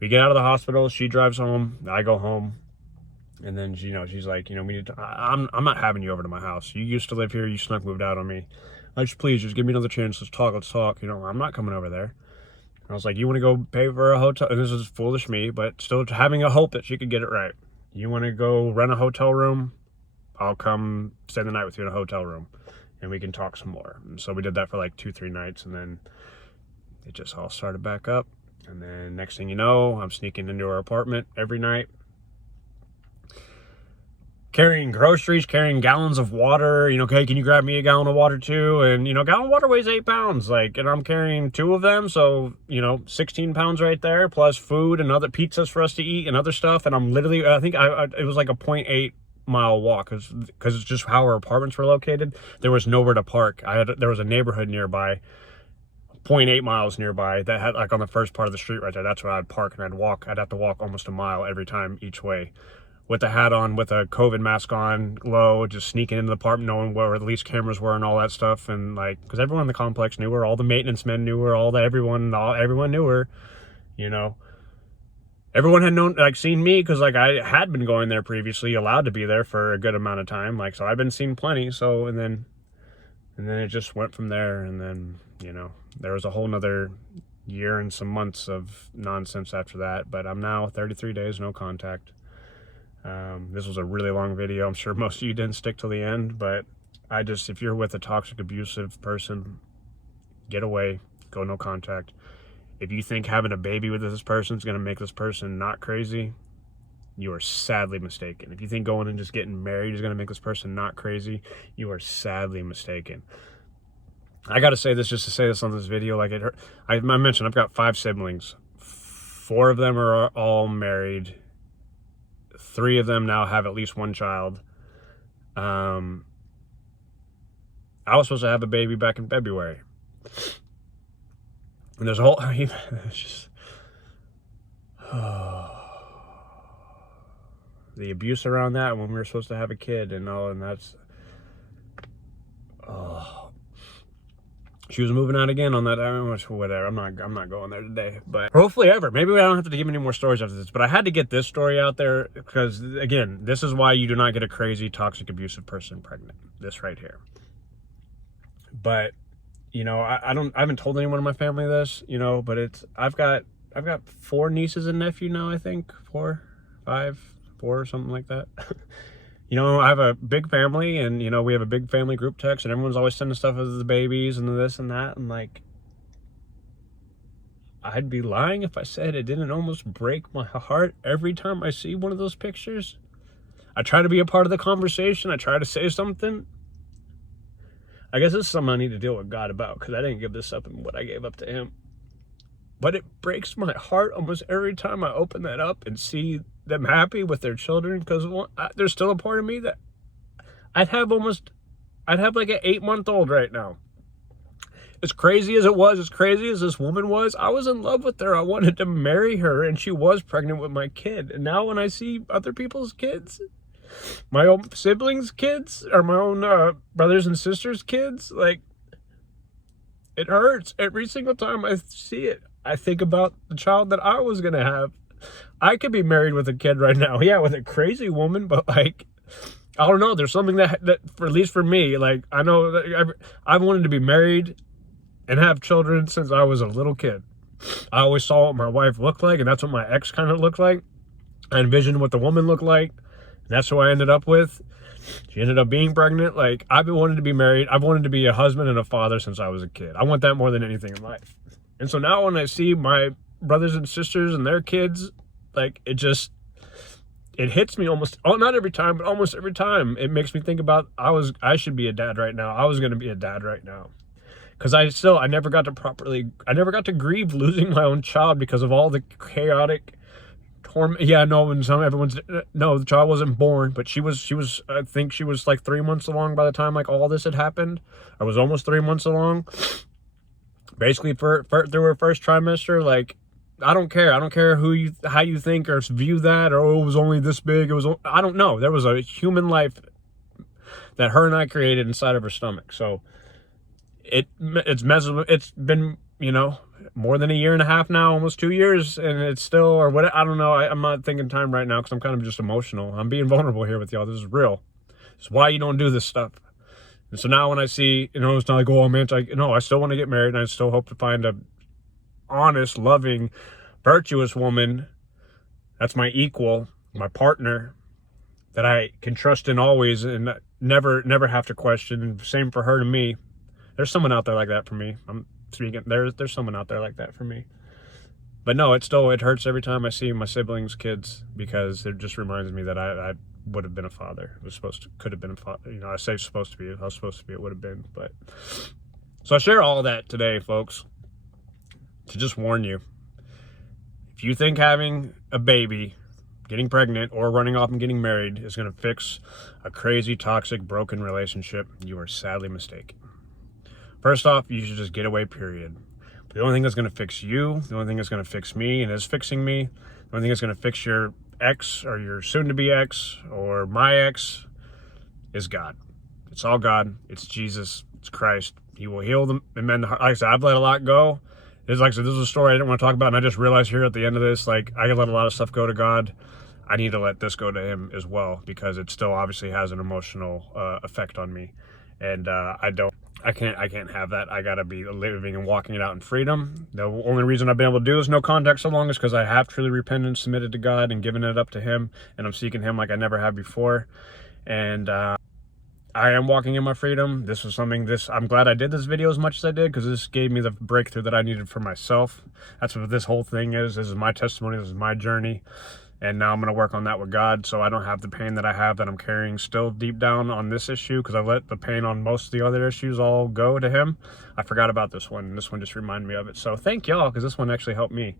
we get out of the hospital. She drives home. I go home. And then, you know, she's like, you know, we need to, I'm not having you over to my house. You used to live here. You snuck moved out on me. Please, just give me another chance. Let's talk. You know, I'm not coming over there. And I was like, you want to go pay for a hotel? And this is foolish me, but still having a hope that she could get it right. You want to go rent a hotel room? I'll come stay the night with you in a hotel room and we can talk some more. And so we did that for like 2-3 nights, and then it just all started back up. And then next thing you know, I'm sneaking into her apartment every night, carrying groceries, carrying gallons of water. You know, okay, can you grab me a gallon of water too? And, you know, a gallon of water weighs 8 pounds, like, and I'm carrying 2 of them. So, you know, 16 pounds right there, plus food and other pizzas for us to eat and other stuff. And I'm literally, I think it was like a 0.8 mile walk because it's just how our apartments were located. There was nowhere to park. There was a neighborhood nearby, 0.8 miles nearby, that had, like, on the first part of the street right there. That's where I'd park and I'd have to walk almost a mile every time each way, with the hat on, with a COVID mask on, low, just sneaking into the apartment, knowing where the least cameras were and all that stuff. And like, because everyone in the complex knew her, all the maintenance men knew her, everyone knew her, you know. Everyone had known, like, seen me, because like I had been going there previously, allowed to be there for a good amount of time. Like, so I've been seen plenty. So, and then it just went from there. And then, you know, there was a whole nother year and some months of nonsense after that. But I'm now 33 days, no contact. This was a really long video. I'm sure most of you didn't stick till the end, but if you're with a toxic, abusive person, get away, go no contact. If you think having a baby with this person is going to make this person not crazy, you are sadly mistaken. If you think going and just getting married is going to make this person not crazy, you are sadly mistaken. I got to say this just to say this on this video. Like, I mentioned, I've got 5 siblings. 4 of them are all married. 3 of them now have at least 1 child. I was supposed to have a baby back in February. And there's a whole, I mean, it's just, the abuse around that when we were supposed to have a kid and all, and that's, she was moving out again on that. I don't know, whatever. I'm not going there today, but hopefully ever. Maybe I don't have to give any more stories after this, but I had to get this story out there because, again, this is why you do not get a crazy, toxic, abusive person pregnant. This right here. But, you know, I haven't told anyone in my family this, you know, but I've got 4 nieces and nephew now, I think. 4, 5, 4, something like that. You know, I have a big family, and, you know, we have a big family group text, and everyone's always sending stuff of the babies and this and that. And, like, I'd be lying if I said it didn't almost break my heart every time I see one of those pictures. I try to be a part of the conversation. I try to say something. I guess this is something I need to deal with God about, because I didn't give this up in what I gave up to him. But it breaks my heart almost every time I open that up and see them happy with their children, because there's still a part of me that I'd have like an 8-month-old right now. As crazy as it was, as crazy as this woman was, I was in love with her. I wanted to marry her, and she was pregnant with my kid. And now when I see other people's kids, my own siblings' kids, or my own brothers and sisters' kids, like, it hurts every single time I see it. I think about the child that I was going to have. I could be married with a kid right now. Yeah, with a crazy woman, but, like, I don't know. There's something that for, at least for me, like, I know that I've wanted to be married and have children since I was a little kid. I always saw what my wife looked like, and that's what my ex kind of looked like. I envisioned what the woman looked like, and that's who I ended up with. She ended up being pregnant. Like, I've been wanting to be married. I've wanted to be a husband and a father since I was a kid. I want that more than anything in life. And so now when I see my brothers and sisters and their kids, like, it hits me almost, not every time, but almost every time. It makes me think about, I should be a dad right now. I was going to be a dad right now. Because I never got to grieve losing my own child because of all the chaotic, Yeah, no, and everyone's, no, the child wasn't born, but she was, I think she was like 3 months along by the time like all this had happened. I was almost 3 months along. Basically, for through her first trimester, like, I don't care how you think or view that, or oh, it was only this big. I don't know. There was a human life that her and I created inside of her stomach. So it's been, you know, more than a year and a half now, almost 2 years, and it's still, or what, I don't know. I'm not thinking time right now because I'm kind of just emotional. I'm being vulnerable here with y'all. This is real. It's why you don't do this stuff. And so now when I see, you know, it's not like, oh man, no, I still want to get married, and I still hope to find a honest, loving, virtuous woman that's my equal, my partner, that I can trust in always and never have to question. And same for her to me. There's someone out there like that for me. I'm speaking, there's someone out there like that for me. But no, it hurts every time I see my siblings' kids, because it just reminds me that I would have been a father. Could have been a father. You know, I say supposed to be. I was supposed to be. It would have been. But so I share all that today, folks, to just warn you. If you think having a baby, getting pregnant, or running off and getting married is going to fix a crazy, toxic, broken relationship, you are sadly mistaken. First off, you should just get away, period. The only thing that's going to fix you, the only thing that's going to fix me and is fixing me, the only thing that's going to fix your ex or your soon-to-be ex or my ex is God. It's all God. It's Jesus. It's Christ. He will heal them and mend the heart. Like I said, I've let a lot go. It's like I said, this is a story I didn't want to talk about, and I just realized here at the end of this, like, I can let a lot of stuff go to God. I need to let this go to him as well, because it still obviously has an emotional effect on me. And I can't have that. I gotta be living and walking it out in freedom. The only reason I've been able to do this no contact so long is because I have truly repented and submitted to God and given it up to him, and I'm seeking him like I never have before. And I am walking in my freedom. This was something, I'm glad I did this video as much as I did, because this gave me the breakthrough that I needed for myself. That's what this whole thing is. This is my testimony. This is my journey. And now I'm going to work on that with God, so I don't have the pain that I have that I'm carrying still deep down on this issue, because I let the pain on most of the other issues all go to him. I forgot about this one, and this one just reminded me of it. So thank y'all, because this one actually helped me.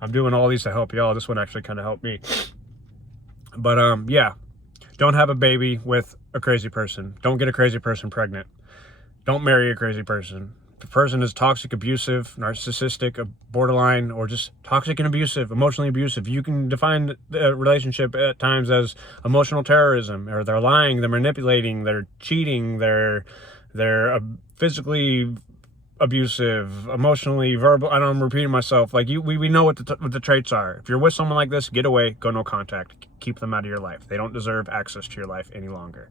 I'm doing all these to help y'all. This one actually kind of helped me. But yeah, don't have a baby with a crazy person. Don't get a crazy person pregnant. Don't marry a crazy person. If the person is toxic, abusive, narcissistic, borderline, or just toxic and abusive, emotionally abusive, you can define the relationship at times as emotional terrorism, or they're lying, they're manipulating, they're cheating, they're physically abusive, emotionally, verbal. I know I'm repeating myself. Like, we know what the traits are. If you're with someone like this, get away, go no contact, keep them out of your life. They don't deserve access to your life any longer.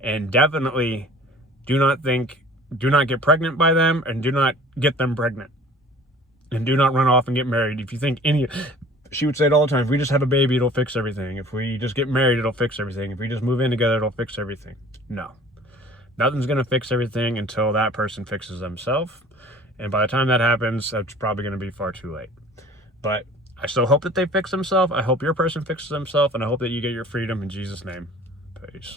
And definitely do not get pregnant by them, and do not get them pregnant. And do not run off and get married. If you think she would say it all the time, if we just have a baby, it'll fix everything. If we just get married, it'll fix everything. If we just move in together, it'll fix everything. No. Nothing's going to fix everything until that person fixes themselves. And by the time that happens, that's probably going to be far too late. But I still hope that they fix themselves. I hope your person fixes themselves, and I hope that you get your freedom in Jesus' name. Peace.